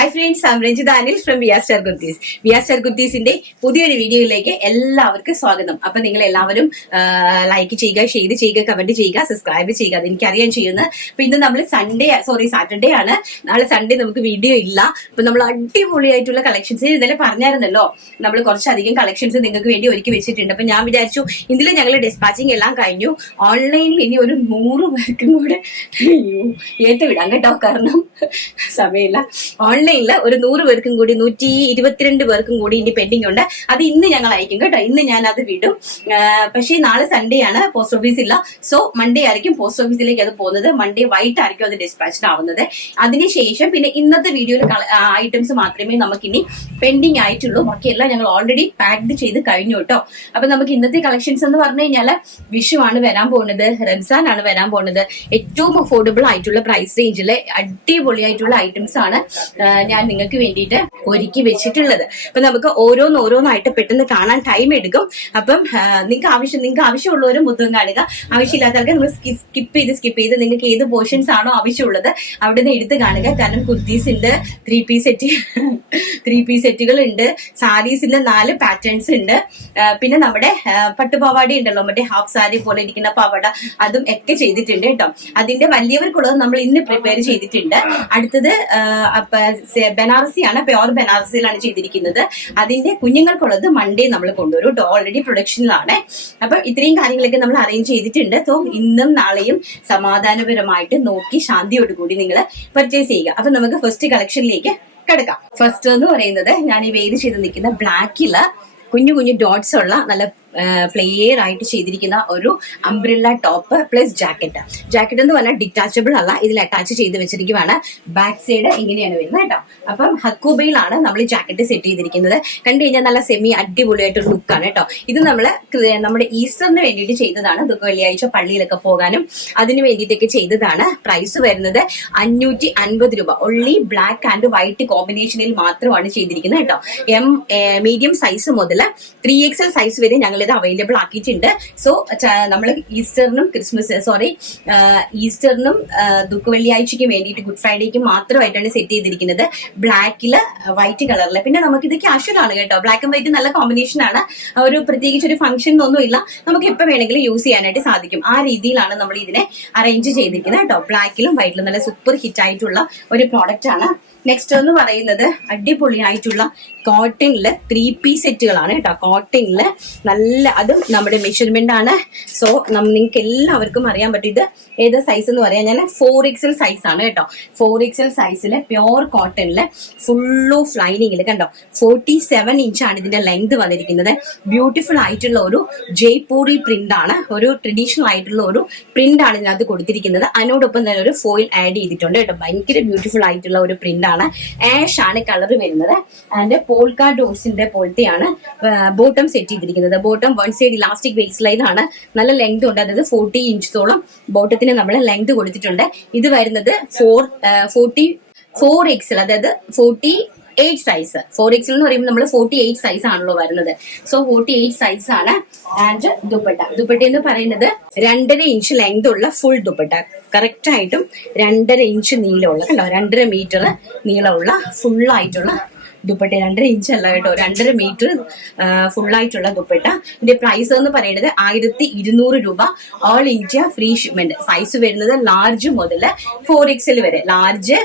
Hi friends, I'm Ranjita Anil from VR Star Kurtis. VR Star Kurtisന്റെ പുതിയൊരു വീഡിയോയിലേക്ക് എല്ലാവർക്കും സ്വാഗതം. അപ്പൊ നിങ്ങൾ എല്ലാവരും ലൈക്ക് ചെയ്യുക, ഷെയർ ചെയ്യുക, കമന്റ് ചെയ്യുക, സബ്സ്ക്രൈബ് ചെയ്യുക. അത് എനിക്കറിയാൻ ചെയ്യുന്നത്. അപ്പൊ ഇന്ന് നമ്മൾ സാറ്റർഡേ ആണ്. നാളെ സൺഡേ നമുക്ക് വീഡിയോ ഇല്ല. അപ്പൊ നമ്മൾ അടിപൊളിയായിട്ടുള്ള കളക്ഷൻസ് ഇന്നലെ പറഞ്ഞായിരുന്നല്ലോ, നമ്മൾ കുറച്ചധികം കളക്ഷൻസ് നിങ്ങൾക്ക് വേണ്ടി ഒരുക്കി വെച്ചിട്ടുണ്ട്. അപ്പൊ ഞാൻ വിചാരിച്ചു ഇതിൽ ഞങ്ങൾ ഡിസ്പാച്ചിങ് എല്ലാം കഴിഞ്ഞു. ഓൺലൈനിൽ ഇനി ഒരു 100 പേർക്കും കൂടെ ഏറ്റുവിടാം കേട്ടോ, കാരണം സമയമില്ല. ഓൺലൈനിൽ ഒരു 100 പേർക്കും കൂടി 122 പേർക്കും കൂടി ഇനി പെൻഡിങ് ഉണ്ട്. അത് ഇന്ന് ഞങ്ങൾ അയക്കും കേട്ടോ. ഇന്ന് ഞാൻ അത് വിടും. പക്ഷേ നാളെ സൺഡേ ആണ്, പോസ്റ്റ് ഓഫീസ് ഇല്ല. സോ മൺഡേ ആയിരിക്കും പോസ്റ്റ് ഓഫീസിലേക്ക് അത് പോകുന്നത്. മൺഡേ വൈകിട്ട് ആയിരിക്കും അത് ഡിസ്പാച്ച്ഡ് ആവുന്നത്. അതിനുശേഷം പിന്നെ ഇന്നത്തെ വീഡിയോയിൽ ഐറ്റംസ് മാത്രമേ നമുക്കിനി പെൻഡിങ് ആയിട്ടുള്ളൂ. ബാക്കിയെല്ലാം ഞങ്ങൾ ഓൾറെഡി പാക്ഡ് ചെയ്ത് കഴിഞ്ഞു കേട്ടോ. അപ്പൊ നമുക്ക് ഇന്നത്തെ കളക്ഷൻസ് എന്ന് പറഞ്ഞു കഴിഞ്ഞാൽ വിഷു ആണ് വരാൻ പോകുന്നത്, റംസാൻ ആണ് വരാൻ പോകുന്നത്. ഏറ്റവും അഫോർഡബിൾ ആയിട്ടുള്ള പ്രൈസ് റേഞ്ചിലെ അടിപൊളിയായിട്ടുള്ള ഐറ്റംസ് ആണ് ഞാൻ നിങ്ങൾക്ക് വേണ്ടിയിട്ട് ഒരുക്കി വെച്ചിട്ടുള്ളത്. അപ്പൊ നമുക്ക് ഓരോന്നായിട്ട് പെട്ടെന്ന് കാണാൻ ടൈം എടുക്കും. അപ്പം നിങ്ങൾക്ക് ആവശ്യമുള്ളവരും മൊത്തം കാണുക, ആവശ്യമില്ലാത്ത ആൾക്കാർ നിങ്ങൾ സ്കിപ്പ് ചെയ്ത് നിങ്ങൾക്ക് ഏത് പോർഷൻസ് ആണോ ആവശ്യമുള്ളത് അവിടെ നിന്ന് എടുത്ത് കാണുക. കാരണം കുർത്തീസ് ഉണ്ട്, 3 പീസ് സെറ്റുകൾ ഉണ്ട്, സാരീസിന്റെ 4 പാറ്റേൺസ് ഉണ്ട്, പിന്നെ നമ്മുടെ പട്ടുപാവാട ഉണ്ടല്ലോ, മറ്റേ ഹാഫ് സാരി പോലെ ഇരിക്കുന്ന പാവാട, അതും ഒക്കെ ചെയ്തിട്ടുണ്ട് കേട്ടോ. അതിന്റെ വലിയവർക്കുള്ളത് നമ്മൾ ഇന്ന് പ്രിപ്പയർ ചെയ്തിട്ടുണ്ട്. അടുത്തത് ബനാറസി ആണ്, പ്യോർ ബനാറസിയിലാണ് ചെയ്തിരിക്കുന്നത്. അതിന്റെ കുഞ്ഞുങ്ങൾക്കുള്ളത് മൺഡേ നമ്മൾ കൊണ്ടുവരും കേട്ടോ, ഓൾറെഡി പ്രൊഡക്ഷനിലാണ്. അപ്പൊ ഇത്രയും കാര്യങ്ങളൊക്കെ നമ്മൾ അറേഞ്ച് ചെയ്തിട്ടുണ്ട്. സോ ഇന്നും നാളെയും സമാധാനപരമായിട്ട് നോക്കി ശാന്തിയോടുകൂടി നിങ്ങൾ പർച്ചേസ് ചെയ്യുക. അപ്പൊ നമുക്ക് ഫസ്റ്റ് കളക്ഷനിലേക്ക് കിടക്കാം. ഫസ്റ്റ് എന്ന് പറയുന്നത് ഞാൻ ഈ വെയിൽ ചെയ്ത് നിൽക്കുന്ന ബ്ലാക്കില് കുഞ്ഞു ഡോട്ട്സ് ഉള്ള നല്ല ഫ്ലെയർ ആയിട്ട് ചെയ്തിരിക്കുന്ന ഒരു അംബ്രല്ല ടോപ്പ് പ്ലസ് ജാക്കറ്റ് എന്ന് പറഞ്ഞാൽ ഡിറ്റാച്ചബിൾ അല്ല, ഇതിൽ അറ്റാച്ച് ചെയ്ത് വെച്ചിരിക്കുവാണ്. ബാക്ക് സൈഡ് ഇങ്ങനെയാണ് വരുന്നത് കേട്ടോ. അപ്പം ഹക്കോബയിലാണ് നമ്മൾ ജാക്കറ്റ് സെറ്റ് ചെയ്തിരിക്കുന്നത്. കണ്ടു കഴിഞ്ഞാൽ നല്ല സെമി അടിപൊളിയായിട്ടൊരു ലുക്കാണ് കേട്ടോ. ഇത് നമ്മുടെ ഈസ്റ്ററിന് വേണ്ടിയിട്ട് ചെയ്തതാണ്. ഇതൊക്കെ വെള്ളിയാഴ്ച പള്ളിയിലൊക്കെ പോകാനും അതിന് വേണ്ടിയിട്ടൊക്കെ ചെയ്തതാണ്. പ്രൈസ് വരുന്നത് 550 രൂപ. ഒൺലി ബ്ലാക്ക് ആൻഡ് വൈറ്റ് കോമ്പിനേഷനിൽ മാത്രമാണ് ചെയ്തിരിക്കുന്നത് കേട്ടോ. മീഡിയം സൈസ് മുതൽ 3XL സൈസ് വരെ ഞങ്ങൾ ഇത് അവൈലബിൾ ആക്കിയിട്ടുണ്ട്. സോ നമ്മൾ ഈസ്റ്ററിനും ദുഃഖവെള്ളിയാഴ്ചയ്ക്ക് വേണ്ടിയിട്ട് ഗുഡ് ഫ്രൈഡേക്ക് മാത്രമായിട്ടാണ് സെറ്റ് ചെയ്തിരിക്കുന്നത്. ബ്ലാക്കില് വൈറ്റ് കളറില്. പിന്നെ നമുക്കിത് കാഷ്വൽ ആണ് കേട്ടോ. ബ്ലാക്ക് ആൻഡ് വൈറ്റ് നല്ല കോമ്പിനേഷൻ ആണ്. ഒരു പ്രത്യേകിച്ച് ഒരു ഫംഗ്ഷൻ ഒന്നും ഇല്ല, നമുക്ക് എപ്പോൾ വേണമെങ്കിലും യൂസ് ചെയ്യാനായിട്ട് സാധിക്കും. ആ രീതിയിലാണ് നമ്മൾ ഇതിനെ അറേഞ്ച് ചെയ്തിരിക്കുന്നത് കേട്ടോ. ബ്ലാക്കിലും വൈറ്റിലും നല്ല സൂപ്പർ ഹിറ്റ് ആയിട്ടുള്ള ഒരു പ്രോഡക്റ്റ് ആണ്. നെക്സ്റ്റ് എന്ന് പറയുന്നത് അടിപൊളിയായിട്ടുള്ള കോട്ടണില് 3 പീസ് സെറ്റുകളാണ് കേട്ടോ. കോട്ടണില് നല്ല, അതും നമ്മുടെ മെഷർമെന്റ് ആണ്. സോ നിങ്ങൾക്ക് എല്ലാവർക്കും അറിയാൻ പറ്റും ഇത് ഏത് സൈസ് എന്ന് പറയാൻ. ഞാൻ 4XL സൈസ് ആണ് കേട്ടോ. 4XL സൈസില് പ്യോർ കോട്ടണില് ഫുൾ ഓഫ് ലൈനിങ്ങിൽ കണ്ടോ 47 ഇഞ്ചാണ് ഇതിന്റെ ലെങ്ത് വന്നിരിക്കുന്നത്. ബ്യൂട്ടിഫുൾ ആയിട്ടുള്ള ഒരു ജയ്പൂരി പ്രിന്റ് ആണ്, ഒരു ട്രഡീഷണൽ ആയിട്ടുള്ള ഒരു പ്രിന്റ് ആണ് ഇതിനകത്ത് കൊടുത്തിരിക്കുന്നത്. അതിനോടൊപ്പം തന്നെ ഒരു ഫോയിൽ ആഡ് ചെയ്തിട്ടുണ്ട് കേട്ടോ. ഭയങ്കര ബ്യൂട്ടിഫുൾ ആയിട്ടുള്ള ഒരു പ്രിന്റ് ആണ്. ആഷ് ആണ് കളർ വരുന്നത്. ആൻഡ് പോൾക്ക ഡോട്ട്സിന്റെ പോലത്തെയാണ് ബോട്ടം സെറ്റ് ചെയ്തിരിക്കുന്നത്. Bottom 1 side elastic waste line ആണ്. നല്ല ലെങ്ത് ഉണ്ട്, അതായത് 40 ഇഞ്ചോളം ബോട്ടത്തിന് നമ്മൾ ലെങ്ത് കൊടുത്തിട്ടുണ്ട്. ഇത് വരുന്നത് 4XL, അതായത് 48 സൈസ്. 4XL എന്ന് പറയുമ്പോൾ നമ്മൾ 48 സൈസ് ആണല്ലോ വരുന്നത്. സോ 48 സൈസ് ആണ്. ആൻഡ് ദുപ്പട്ട എന്ന് പറയുന്നത് 2.5 ഇഞ്ച് ലെങ്ത് ഉള്ള ഫുൾ ദുപ്പട്ട. കറക്റ്റ് ആയിട്ടും 2.5 ഇഞ്ച് നീളമുള്ള, കണ്ടോ, 2.5 മീറ്റർ നീളമുള്ള ഫുൾ ആയിട്ടുള്ള ദുപ്പട്ട. 2.5 ഇഞ്ച് അല്ല കേട്ടോ, 2.5 മീറ്റർ ഫുൾ ആയിട്ടുള്ള ദുപ്പട്ട. ഇതിന്റെ പ്രൈസ് എന്ന് പറയുന്നത് 1200 രൂപ. All India free shipment. Size വരുന്നത് ലാർജ് മുതൽ 4XL വരെ. Large,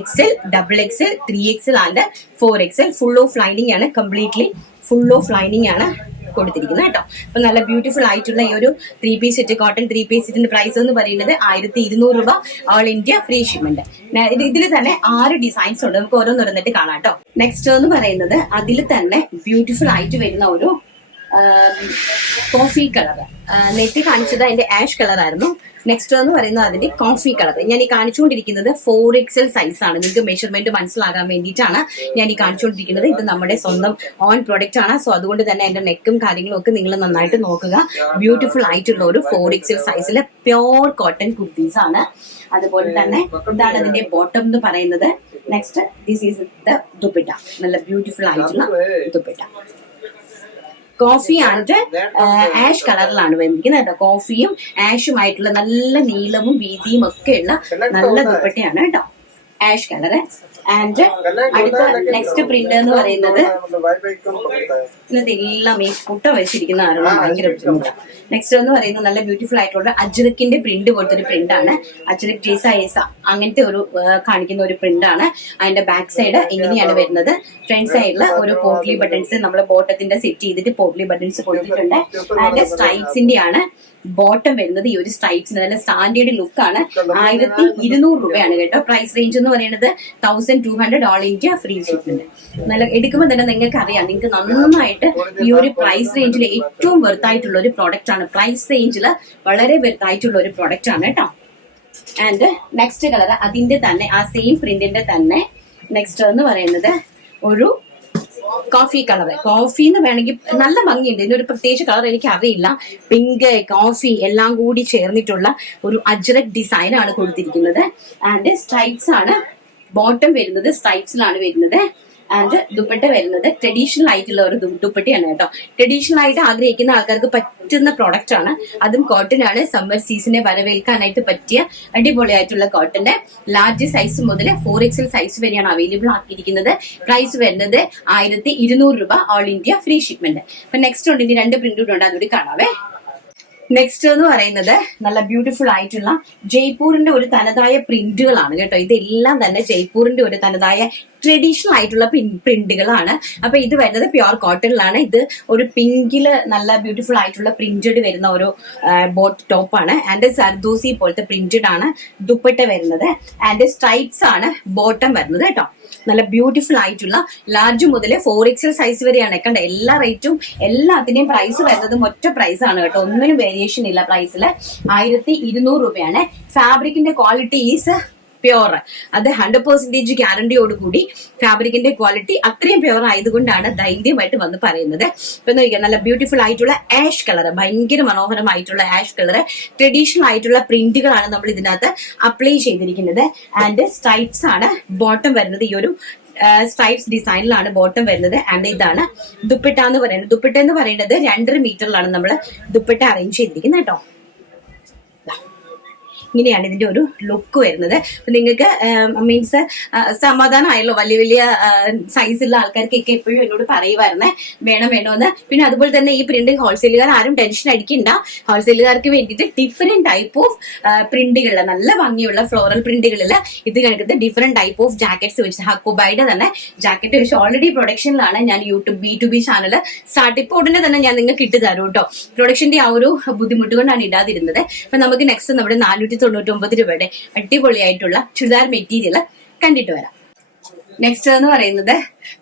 XL, XXL, 3XL and 4XL. Full of lining ആണ്, കംപ്ലീറ്റ്ലി ഫുൾ ഓഫ് ലൈനിങ് ആണ് കൊടുത്തിരിക്കുന്നത് കേട്ടോ. അപ്പൊ നല്ല ബ്യൂട്ടിഫുൾ ആയിട്ടുള്ള ഈ ഒരു 3 പീസ് സെറ്റ്, കോട്ടൺ 3 പീസ് സെറ്റിന്റെ പ്രൈസ് എന്ന് പറയുന്നത് 1200 രൂപ. All India free shipment. ഇതിൽ തന്നെ 6 ഡിസൈൻസ് ഉണ്ട്, നമുക്ക് ഓരോന്നിട്ട് കാണാം കേട്ടോ. നെക്സ്റ്റ് എന്ന് പറയുന്നത് അതിൽ തന്നെ ബ്യൂട്ടിഫുൾ ആയിട്ട് വരുന്ന ഒരു കോഫി കളർ. നെറ്റ് കാണിച്ചത് അതിന്റെ ആഷ് കളർ ആയിരുന്നു. നെക്സ്റ്റ് എന്ന് പറയുന്നത് അതിന്റെ കോഫി കളർ. ഞാൻ ഈ കാണിച്ചുകൊണ്ടിരിക്കുന്നത് 4XL സൈസ് ആണ്. നിങ്ങൾക്ക് മെഷർമെന്റ് മനസ്സിലാകാൻ വേണ്ടിയിട്ടാണ് ഞാൻ ഈ കാണിച്ചുകൊണ്ടിരിക്കുന്നത്. ഇത് നമ്മുടെ സ്വന്തം ഓൺ പ്രൊഡക്റ്റ് ആണ്. സോ അതുകൊണ്ട് തന്നെ എന്റെ നെക്കും കാര്യങ്ങളും ഒക്കെ നിങ്ങൾ നന്നായിട്ട് നോക്കുക. ബ്യൂട്ടിഫുൾ ആയിട്ടുള്ള ഒരു 4XL സൈസിലെ പ്യോർ കോട്ടൺ കുർത്തീസ് ആണ്. അതുപോലെ തന്നെ ഇതാണ് അതിന്റെ ബോട്ടം എന്ന് പറയുന്നത്. Next this is the dupatta. നല്ല ബ്യൂട്ടിഫുൾ ആയിട്ടുള്ള ദുപ്പട്ട. കോഫി ആൻഡ് ആഷ് കളറിലാണ് വന്നിരിക്കുന്നത് കേട്ടോ. കോഫിയും ആഷുമായിട്ടുള്ള നല്ല നീളവും വീതിയും ഒക്കെ ഉള്ള നല്ല ദുപ്പട്ടയാണ് കേട്ടോ. Ash colour. ആൻഡ് അടുത്ത നെക്സ്റ്റ് പ്രിന്റ് എന്ന് പറയുന്നത് ഇതെല്ലാം ഈ കുട്ട വെച്ചിരിക്കുന്ന ആരാണ് ഭയങ്കര ബുദ്ധിമുട്ടാണ്. നെക്സ്റ്റ് എന്ന് പറയുന്നത് നല്ല ബ്യൂട്ടിഫുൾ ആയിട്ടുള്ള അജ്രക്കിന്റെ പ്രിന്റ് പോലത്തെ ഒരു പ്രിന്റ് ആണ്. അജ്രക് ജീസ ഏസ അങ്ങനത്തെ ഒരു കാണിക്കുന്ന ഒരു പ്രിന്റ് ആണ്. അതിന്റെ ബാക്ക് സൈഡ് ഇങ്ങനെയാണ് വരുന്നത്. ഫ്രണ്ട് സൈഡില് ഒരു പോട്ട്ലി ബട്ടൺസ് നമ്മൾ ബോട്ടത്തിന്റെ സെറ്റ് ചെയ്തിട്ട് പോട്ട്ലി ബട്ടൺസ് കൊടുത്തിട്ടുണ്ട്. അതിന്റെ സ്ട്രൈപ്സിന്റെ ആണ് ബോട്ടം വരുന്നത്. ഈ ഒരു സ്ട്രൈപ്സിന് നല്ല സ്റ്റാൻഡേർഡ് ലുക്ക് ആണ്. 1200 രൂപയാണ് കേട്ടോ. പ്രൈസ് റേഞ്ച് എന്ന് പറയുന്നത് 1200 ഓൾ ഇന്ത്യ ഫ്രീ ഷിപ്മെന്റ്. നല്ല എടുക്കുമ്പോൾ തന്നെ നിങ്ങൾക്ക് അറിയാം, നിങ്ങൾക്ക് നന്നായിട്ട് ഈ ഒരു പ്രൈസ് റേഞ്ചിൽ ഏറ്റവും വെർത്തായിട്ടുള്ള ഒരു പ്രോഡക്റ്റ് ആണ്. പ്രൈസ് റേഞ്ചിൽ വളരെ വെർത്തായിട്ടുള്ള ഒരു പ്രോഡക്റ്റ് ആണ് കേട്ടോ. ആൻഡ് നെക്സ്റ്റ് കളർ അതിന്റെ തന്നെ ആ സെയിം പ്രിന്റിന്റെ തന്നെ നെക്സ്റ്റ് എന്ന് പറയുന്നത് ഒരു കോഫി കളർ. കോഫി എന്ന് വേണമെങ്കിൽ നല്ല ഭംഗിയുണ്ട്. ഇതിനൊരു പ്രത്യേകിച്ച് കളർ എനിക്ക് അറിയില്ല. പിങ്ക് കോഫി എല്ലാം കൂടി ചേർന്നിട്ടുള്ള ഒരു അജ്രക് ഡിസൈൻ ആണ് കൊടുത്തിരിക്കുന്നത്. ആൻഡ് സ്ട്രൈപ്സ് ആണ് ബോട്ടം വരുന്നത്. സ്ട്രൈപ്സിലാണ് വരുന്നത്. ആൻഡ് ദുപ്പട്ട വരുന്നത് ട്രഡീഷണൽ ആയിട്ടുള്ള ഒരു ദുപ്പട്ടയാണ് കേട്ടോ. ട്രഡീഷണൽ ആയിട്ട് ആഗ്രഹിക്കുന്ന ആൾക്കാർക്ക് പറ്റുന്ന പ്രോഡക്റ്റ് ആണ്. അതും കോട്ടൺ ആണ്. സമ്മർ സീസണെ വരവേൽക്കാനായിട്ട് പറ്റിയ അടിപൊളിയായിട്ടുള്ള കോട്ടന്റെ ലാർജ് സൈസ് മുതൽ 4XL സൈസ് വരെയാണ് അവൈലബിൾ ആക്കിയിരിക്കുന്നത്. പ്രൈസ് വരുന്നത് 1200 രൂപ ഓൾ ഇന്ത്യ ഫ്രീ ഷിപ്മെന്റ്. അപ്പൊ നെക്സ്റ്റ് ഉണ്ട്, ഇനി 2 പ്രിന്റ് ഉണ്ട്, അതുകൂടി കാണാവേ. നെക്സ്റ്റ് എന്ന് പറയുന്നത് നല്ല ബ്യൂട്ടിഫുൾ ആയിട്ടുള്ള ജയ്പൂരിന്റെ ഒരു തനതായ പ്രിന്റുകളാണ് കേട്ടോ. ഇതെല്ലാം തന്നെ ജയ്പൂരിന്റെ ഒരു തനതായ ട്രഡീഷണൽ ആയിട്ടുള്ള പ്രിന്റുകളാണ്. അപ്പൊ ഇത് വരുന്നത് പ്യുർ കോട്ടണിലാണ്. ഇത് ഒരു പിങ്കില് നല്ല ബ്യൂട്ടിഫുൾ ആയിട്ടുള്ള പ്രിന്റഡ് വരുന്ന ഒരു ബോട്ട് ടോപ്പാണ്. ആൻഡ് സർദോസി പോലത്തെ പ്രിന്റഡ് ആണ് ദുപ്പട്ട വരുന്നത്. ആൻഡ് സ്ട്രൈപ്സ് ആണ് ബോട്ടം വരുന്നത് കേട്ടോ. നല്ല ബ്യൂട്ടിഫുൾ ആയിട്ടുള്ള ലാർജ് മുതൽ 4XL സൈസ് വരെയാണ്. കണ്ട എല്ലാ റേറ്റും എല്ലാത്തിന്റെയും പ്രൈസ് വരുന്നത് ഒറ്റ പ്രൈസ് ആണ് കേട്ടോ. ഒന്നിനും വേരിയേഷൻ ഇല്ല പ്രൈസിൽ. 1200 രൂപയാണ്. ഫാബ്രിക്കിന്റെ ക്വാളിറ്റി ഈസ് പ്യോർ. അത് 100% ഗ്യാരണ്ടിയോടുകൂടി ഫാബ്രിക്കിന്റെ ക്വാളിറ്റി അത്രയും പ്യോർ ആയതുകൊണ്ടാണ് ധൈര്യമായിട്ട് വന്ന് പറയുന്നത്. ഇപ്പൊ നോക്കിയാൽ നല്ല ബ്യൂട്ടിഫുൾ ആയിട്ടുള്ള ആഷ് കളർ, ഭയങ്കര മനോഹരമായിട്ടുള്ള ആഷ് കളർ, ട്രഡീഷണൽ ആയിട്ടുള്ള പ്രിന്റുകളാണ് നമ്മൾ ഇതിനകത്ത് അപ്ലൈ ചെയ്തിരിക്കുന്നത്. ആൻഡ് സ്ട്രൈപ്സ് ആണ് ബോട്ടം വരുന്നത്. ഈ ഒരു സ്ട്രൈപ്സ് ഡിസൈനിലാണ് ബോട്ടം വരുന്നത്. ആൻഡ് ഇതാണ് ദുപ്പട്ട എന്ന് പറയുന്നത്. ദുപ്പട്ട എന്ന് പറയുന്നത് 2.5 മീറ്ററിലാണ് നമ്മൾ ദുപ്പട്ട അറേഞ്ച് ചെയ്തിരിക്കുന്നത് കേട്ടോ. ഇങ്ങനെയാണ് ഇതിന്റെ ഒരു ലുക്ക് വരുന്നത്. നിങ്ങൾക്ക് മീൻസ് സമാധാനമായല്ലോ. വലിയ വലിയ സൈസുള്ള ആൾക്കാർക്കൊക്കെ എപ്പോഴും എന്നോട് പറയുമായിരുന്നേ വേണമെന്ന്. പിന്നെ അതുപോലെ തന്നെ ഈ പ്രിന്റ് ഹോൾസെയിലുകാർ ആരും ടെൻഷൻ അടിക്കണ്ട. ഹോൾസെയിലുകാർക്ക് വേണ്ടിയിട്ട് ഡിഫറെന്റ് ടൈപ്പ് ഓഫ് പ്രിന്റുകളിൽ, നല്ല ഭംഗിയുള്ള ഫ്ലോറൽ പ്രിന്റുകളിൽ ഇത് കണക്കത്തെ ഡിഫറെന്റ് ടൈപ്പ് ഓഫ് ജാക്കറ്റ്സ് വെച്ച് ഹക്കോബൈയുടെ തന്നെ ജാക്കറ്റ് വെച്ച് ഓൾറെഡി പ്രൊഡക്ഷനിലാണ്. ഞാൻ യൂട്യൂബ് B2B ചാനൽ സ്റ്റാർട്ട് ഇപ്പോൾ ഉടനെ തന്നെ ഞാൻ നിങ്ങൾക്ക് ഇട്ട് തരും കേട്ടോ. പ്രൊഡക്ഷന്റെ ആ ഒരു ബുദ്ധിമുട്ട് കൊണ്ടാണ് ഇടാതിരുന്നത്. അപ്പൊ നമുക്ക് നെക്സ്റ്റ് നമ്മുടെ 499 രൂപയുടെ അടിപൊളിയായിട്ടുള്ള ചുരിദാർ മെറ്റീരിയൽ കണ്ടിട്ട് വരാം. നെക്സ്റ്റ് എന്ന് പറയുന്നത്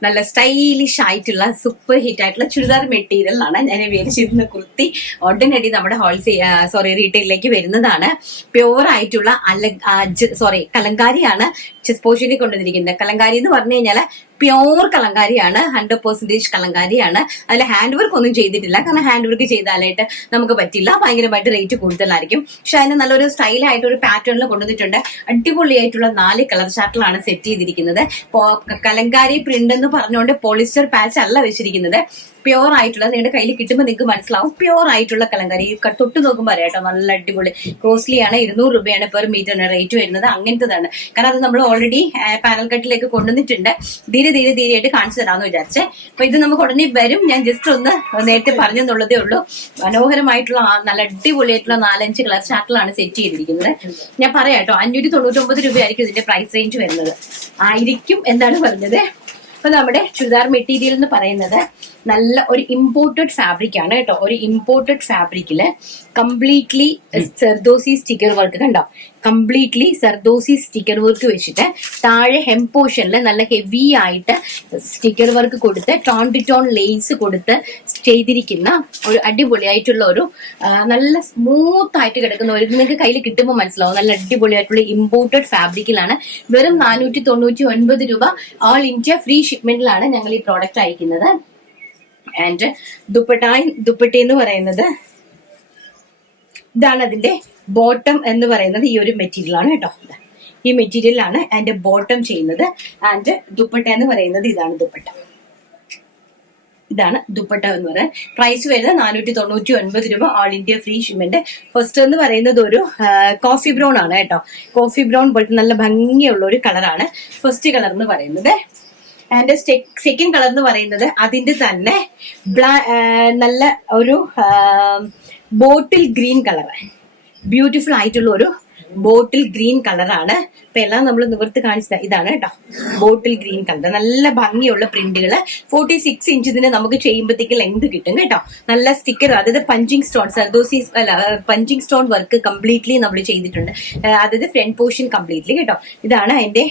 നല്ല സ്റ്റൈലിഷ് ആയിട്ടുള്ള സൂപ്പർ ഹിറ്റ് ആയിട്ടുള്ള ചുരിദാർ മെറ്റീരിയൽ ആണ്. ഞാൻ വിചാരിച്ചിരുന്ന കുർത്തി ഉടനടി നമ്മുടെ റീറ്റെയിലേക്ക് വരുന്നതാണ്. പ്യുവർ ആയിട്ടുള്ള കലങ്കാരിയാണ് ചെസ്റ്റ് പോർഷനിൽ കൊണ്ടുവന്നിരിക്കുന്നത്. കലങ്കാരി എന്ന് പറഞ്ഞു കഴിഞ്ഞാൽ പ്യോർ കലങ്കാരിയാണ്. 100% കലങ്കാരിയാണ്. അതിൽ ഹാൻഡ് വർക്ക് ഒന്നും ചെയ്തിട്ടില്ല. കാരണം ഹാൻഡ് വർക്ക് ചെയ്താലായിട്ട് നമുക്ക് പറ്റില്ല, ഭയങ്കരമായിട്ട് റേറ്റ് കൂടുതലായിരിക്കും. പക്ഷെ അതിന് നല്ലൊരു സ്റ്റൈലായിട്ട് ഒരു പാറ്റേണിൽ കൊണ്ടുവന്നിട്ടുണ്ട്. അടിപൊളിയായിട്ടുള്ള 4 കളർ ചാർട്ടിലാണ് സെറ്റ് ചെയ്തിരിക്കുന്നത്. കലങ്കാരി പ്രിന്റ് എന്ന് പറഞ്ഞുകൊണ്ട് പോളിസ്റ്റർ പാച്ച് അല്ല വെച്ചിരിക്കുന്നത്. പ്യോർ ആയിട്ടുള്ള നിങ്ങളുടെ കയ്യിൽ കിട്ടുമ്പോൾ നിങ്ങൾക്ക് മനസ്സിലാവും പ്യോർ ആയിട്ടുള്ള കലങ്കാരി. തൊട്ട് നോക്കുമ്പോൾ അറിയാം കേട്ടോ, നല്ല അടിപൊളി. കോസ്റ്റ്ലി ആണ്. 200 രൂപയാണ് പെർ മീറ്ററിന് റേറ്റ് വരുന്നത്. അങ്ങനത്തതാണ്. കാരണം അത് നമ്മൾ ഓൾറെഡി പാനൽ കട്ടിലേക്ക് കൊണ്ടുവന്നിട്ടുണ്ട്. ധീരെയായിട്ട് കാണിച്ചു തരാമെന്ന് വിചാരിച്ചേ. അപ്പൊ ഇത് നമുക്ക് ഉടനെ വരും. ഞാൻ ജസ്റ്റ് ഒന്ന് നേരത്തെ പറഞ്ഞെന്നുള്ളതേ ഉള്ളൂ. മനോഹരമായിട്ടുള്ള നല്ല അടിപൊളിയായിട്ടുള്ള 4-5 കളർ ചാർട്ടിലാണ് സെറ്റ് ചെയ്തിരിക്കുന്നത്. ഞാൻ പറയാം കേട്ടോ, 599 രൂപയായിരിക്കും ഇതിന്റെ പ്രൈസ് റേഞ്ച് വരുന്നത്. ആയിരിക്കും എന്നാണ് പറഞ്ഞത്. അപ്പൊ നമ്മുടെ ചുരിദാർ മെറ്റീരിയൽ എന്ന് പറയുന്നത് നല്ല ഒരു ഇമ്പോർട്ടഡ് ഫാബ്രിക് ആണ് കേട്ടോ. ഒരു ഇമ്പോർട്ടഡ് ഫാബ്രിക്കില് കംപ്ലീറ്റ്ലി സർദോസി സ്റ്റിക്കർ വർക്ക് കണ്ടോ. കംപ്ലീറ്റ്ലി സർദോസി സ്റ്റിക്കർ വർക്ക് വെച്ചിട്ട് താഴെ ഹെം പോർഷനിൽ നല്ല ഹെവി ആയിട്ട് സ്റ്റിക്കർ വർക്ക് കൊടുത്ത് ടോൺ ടു ടോൺ ലേസ് കൊടുത്ത് ചെയ്തിരിക്കുന്ന ഒരു അടിപൊളിയായിട്ടുള്ള ഒരു നല്ല സ്മൂത്ത് ആയിട്ട് കിടക്കുന്ന ഒരു, നിങ്ങൾക്ക് കയ്യിൽ കിട്ടുമ്പോൾ മനസ്സിലാവും, നല്ല അടിപൊളിയായിട്ടുള്ള ഇമ്പോർട്ടഡ് ഫാബ്രിക്കിലാണ്. വെറും 499 രൂപ ഓൾ ഇന്ത്യ ഫ്രീ ഷിപ്മെന്റിലാണ് ഞങ്ങൾ ഈ പ്രോഡക്റ്റ് അയക്കുന്നത്. ആൻഡ് ദുപ്പട്ട എന്ന് പറയുന്നത് ഇതാണ്. അതിന്റെ ബോട്ടം എന്ന് പറയുന്നത് ഈ ഒരു മെറ്റീരിയൽ ആണ് കേട്ടോ. ഈ മെറ്റീരിയലാണ് അതിന്റെ ബോട്ടം ചെയ്യുന്നത്. ആൻഡ് ദുപ്പട്ട എന്ന് പറയുന്നത് ഇതാണ് ദുപ്പട്ട. ഇതാണ് ദുപ്പട്ട എന്ന് പറയുന്നത്. പ്രൈസ് വരുന്നത് 499 രൂപ, all India free shipment. First എന്ന് പറയുന്നത് ഒരു കോഫി ബ്രൗൺ ആണ് കേട്ടോ. കോഫി ബ്രൗൺ പോലത്തെ നല്ല ഭംഗിയുള്ള ഒരു കളറാണ് ഫസ്റ്റ് കളർ എന്ന് പറയുന്നത്. ആൻഡ് സെക്കൻഡ് കളർ എന്ന് പറയുന്നത് അതിന്റെ തന്നെ നല്ല ഒരു ബോട്ടിൽ ഗ്രീൻ കളർ, ബ്യൂട്ടിഫുൾ ആയിട്ടുള്ള ഒരു ബോട്ടിൽ ഗ്രീൻ കളറാണ്. ഇപ്പൊ എല്ലാം നമ്മൾ നിവർത്ത് കാണിച്ചത് ഇതാണ് കേട്ടോ, ബോട്ടിൽ ഗ്രീൻ കളർ. നല്ല ഭംഗിയുള്ള പ്രിന്റുകൾ. 46 ഇഞ്ച് ഇതിന് നമുക്ക് ചെയ്യുമ്പോഴത്തേക്ക് ലെങ്ത് കിട്ടും കേട്ടോ. നല്ല സ്റ്റിക്കർ, അതായത് punching stone, zardozis punching stone work completely നമ്മൾ ചെയ്തിട്ടുണ്ട്. അതായത് ഫ്രണ്ട് പോർഷൻ കംപ്ലീറ്റ്ലി കേട്ടോ. ഇതാണ് അതിന്റെ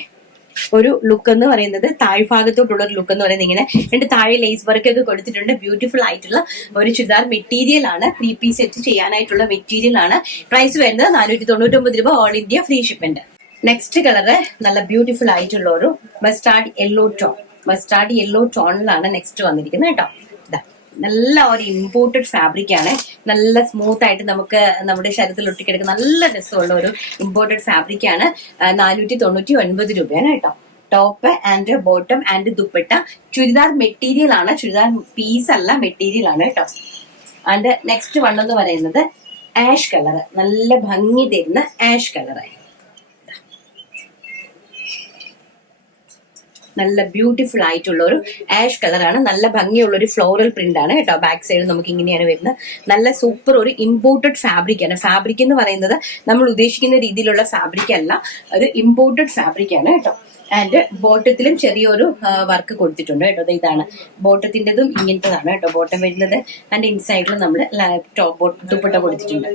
ഒരു ലുക്ക് എന്ന് പറയുന്നത്. താഴ്ഭാഗത്തോട്ടുള്ള ഒരു ലുക്ക് എന്ന് പറയുന്നത് ഇങ്ങനെ രണ്ട് താഴെ ലേസ് വർക്ക് ഒക്കെ കൊടുത്തിട്ടുണ്ട്. ബ്യൂട്ടിഫുൾ ആയിട്ടുള്ള ഒരു ചുരിദാർ മെറ്റീരിയൽ ആണ്. 3 പീസ് സെറ്റ് ചെയ്യാനായിട്ടുള്ള മെറ്റീരിയൽ ആണ്. പ്രൈസ് വരുന്നത് 499 രൂപ, all India free shipment. Next colour നല്ല ബ്യൂട്ടിഫുൾ ആയിട്ടുള്ള ഒരു mustard yellow tone. Mustard yellow ടോണിലാണ് നെക്സ്റ്റ് വന്നിരിക്കുന്നത് കേട്ടോ. നല്ല ഒരു ഇമ്പോർട്ടഡ് ഫാബ്രിക് ആണ്. നല്ല സ്മൂത്ത് ആയിട്ട് നമുക്ക് നമ്മുടെ ശരീരത്തിൽ ഒട്ടിക്കിടക്കുന്ന നല്ല രസമുള്ള ഒരു ഇമ്പോർട്ടഡ് ഫാബ്രിക് ആണ്. 499 രൂപയാണ് കേട്ടോ. Top and bottom and dupatta. Churidar material ആണ്, ചുരിദാർ പീസ് അല്ല, മെറ്റീരിയൽ ആണ് കേട്ടോ. ആൻഡ് നെക്സ്റ്റ് വൺ എന്ന് പറയുന്നത് ആഷ് കളർ. നല്ല ഭംഗി തരുന്ന ആഷ് കളർ. നല്ല ബ്യൂട്ടിഫുൾ ആയിട്ടുള്ള ഒരു ആഷ് കളറാണ്. നല്ല ഭംഗിയുള്ള ഒരു ഫ്ലോറൽ പ്രിന്റ് ആണ് കേട്ടോ. ബാക്ക് സൈഡ് നമുക്ക് ഇങ്ങനെയാണ് വരുന്നത്. നല്ല സൂപ്പർ ഒരു ഇമ്പോർട്ടഡ് ഫാബ്രിക് ആണ്. ഫാബ്രിക് എന്ന് പറയുന്നത് നമ്മൾ ഉദ്ദേശിക്കുന്ന രീതിയിലുള്ള ഫാബ്രിക് അല്ല, ഒരു ഇമ്പോർട്ടഡ് ഫാബ്രിക് ആണ് കേട്ടോ. ആൻഡ് ബോട്ടത്തിലും ചെറിയൊരു വർക്ക് കൊടുത്തിട്ടുണ്ട് കേട്ടോ. ഇതാണ് ബോട്ടത്തിൻ്റെതും ഇങ്ങനത്തതാണ് കേട്ടോ ബോട്ടം വരുന്നത്. ആൻഡ് ഇൻസൈഡിൽ നമ്മൾ ടോപ്പ് ദുപ്പട്ട കൊടുത്തിട്ടുണ്ട്.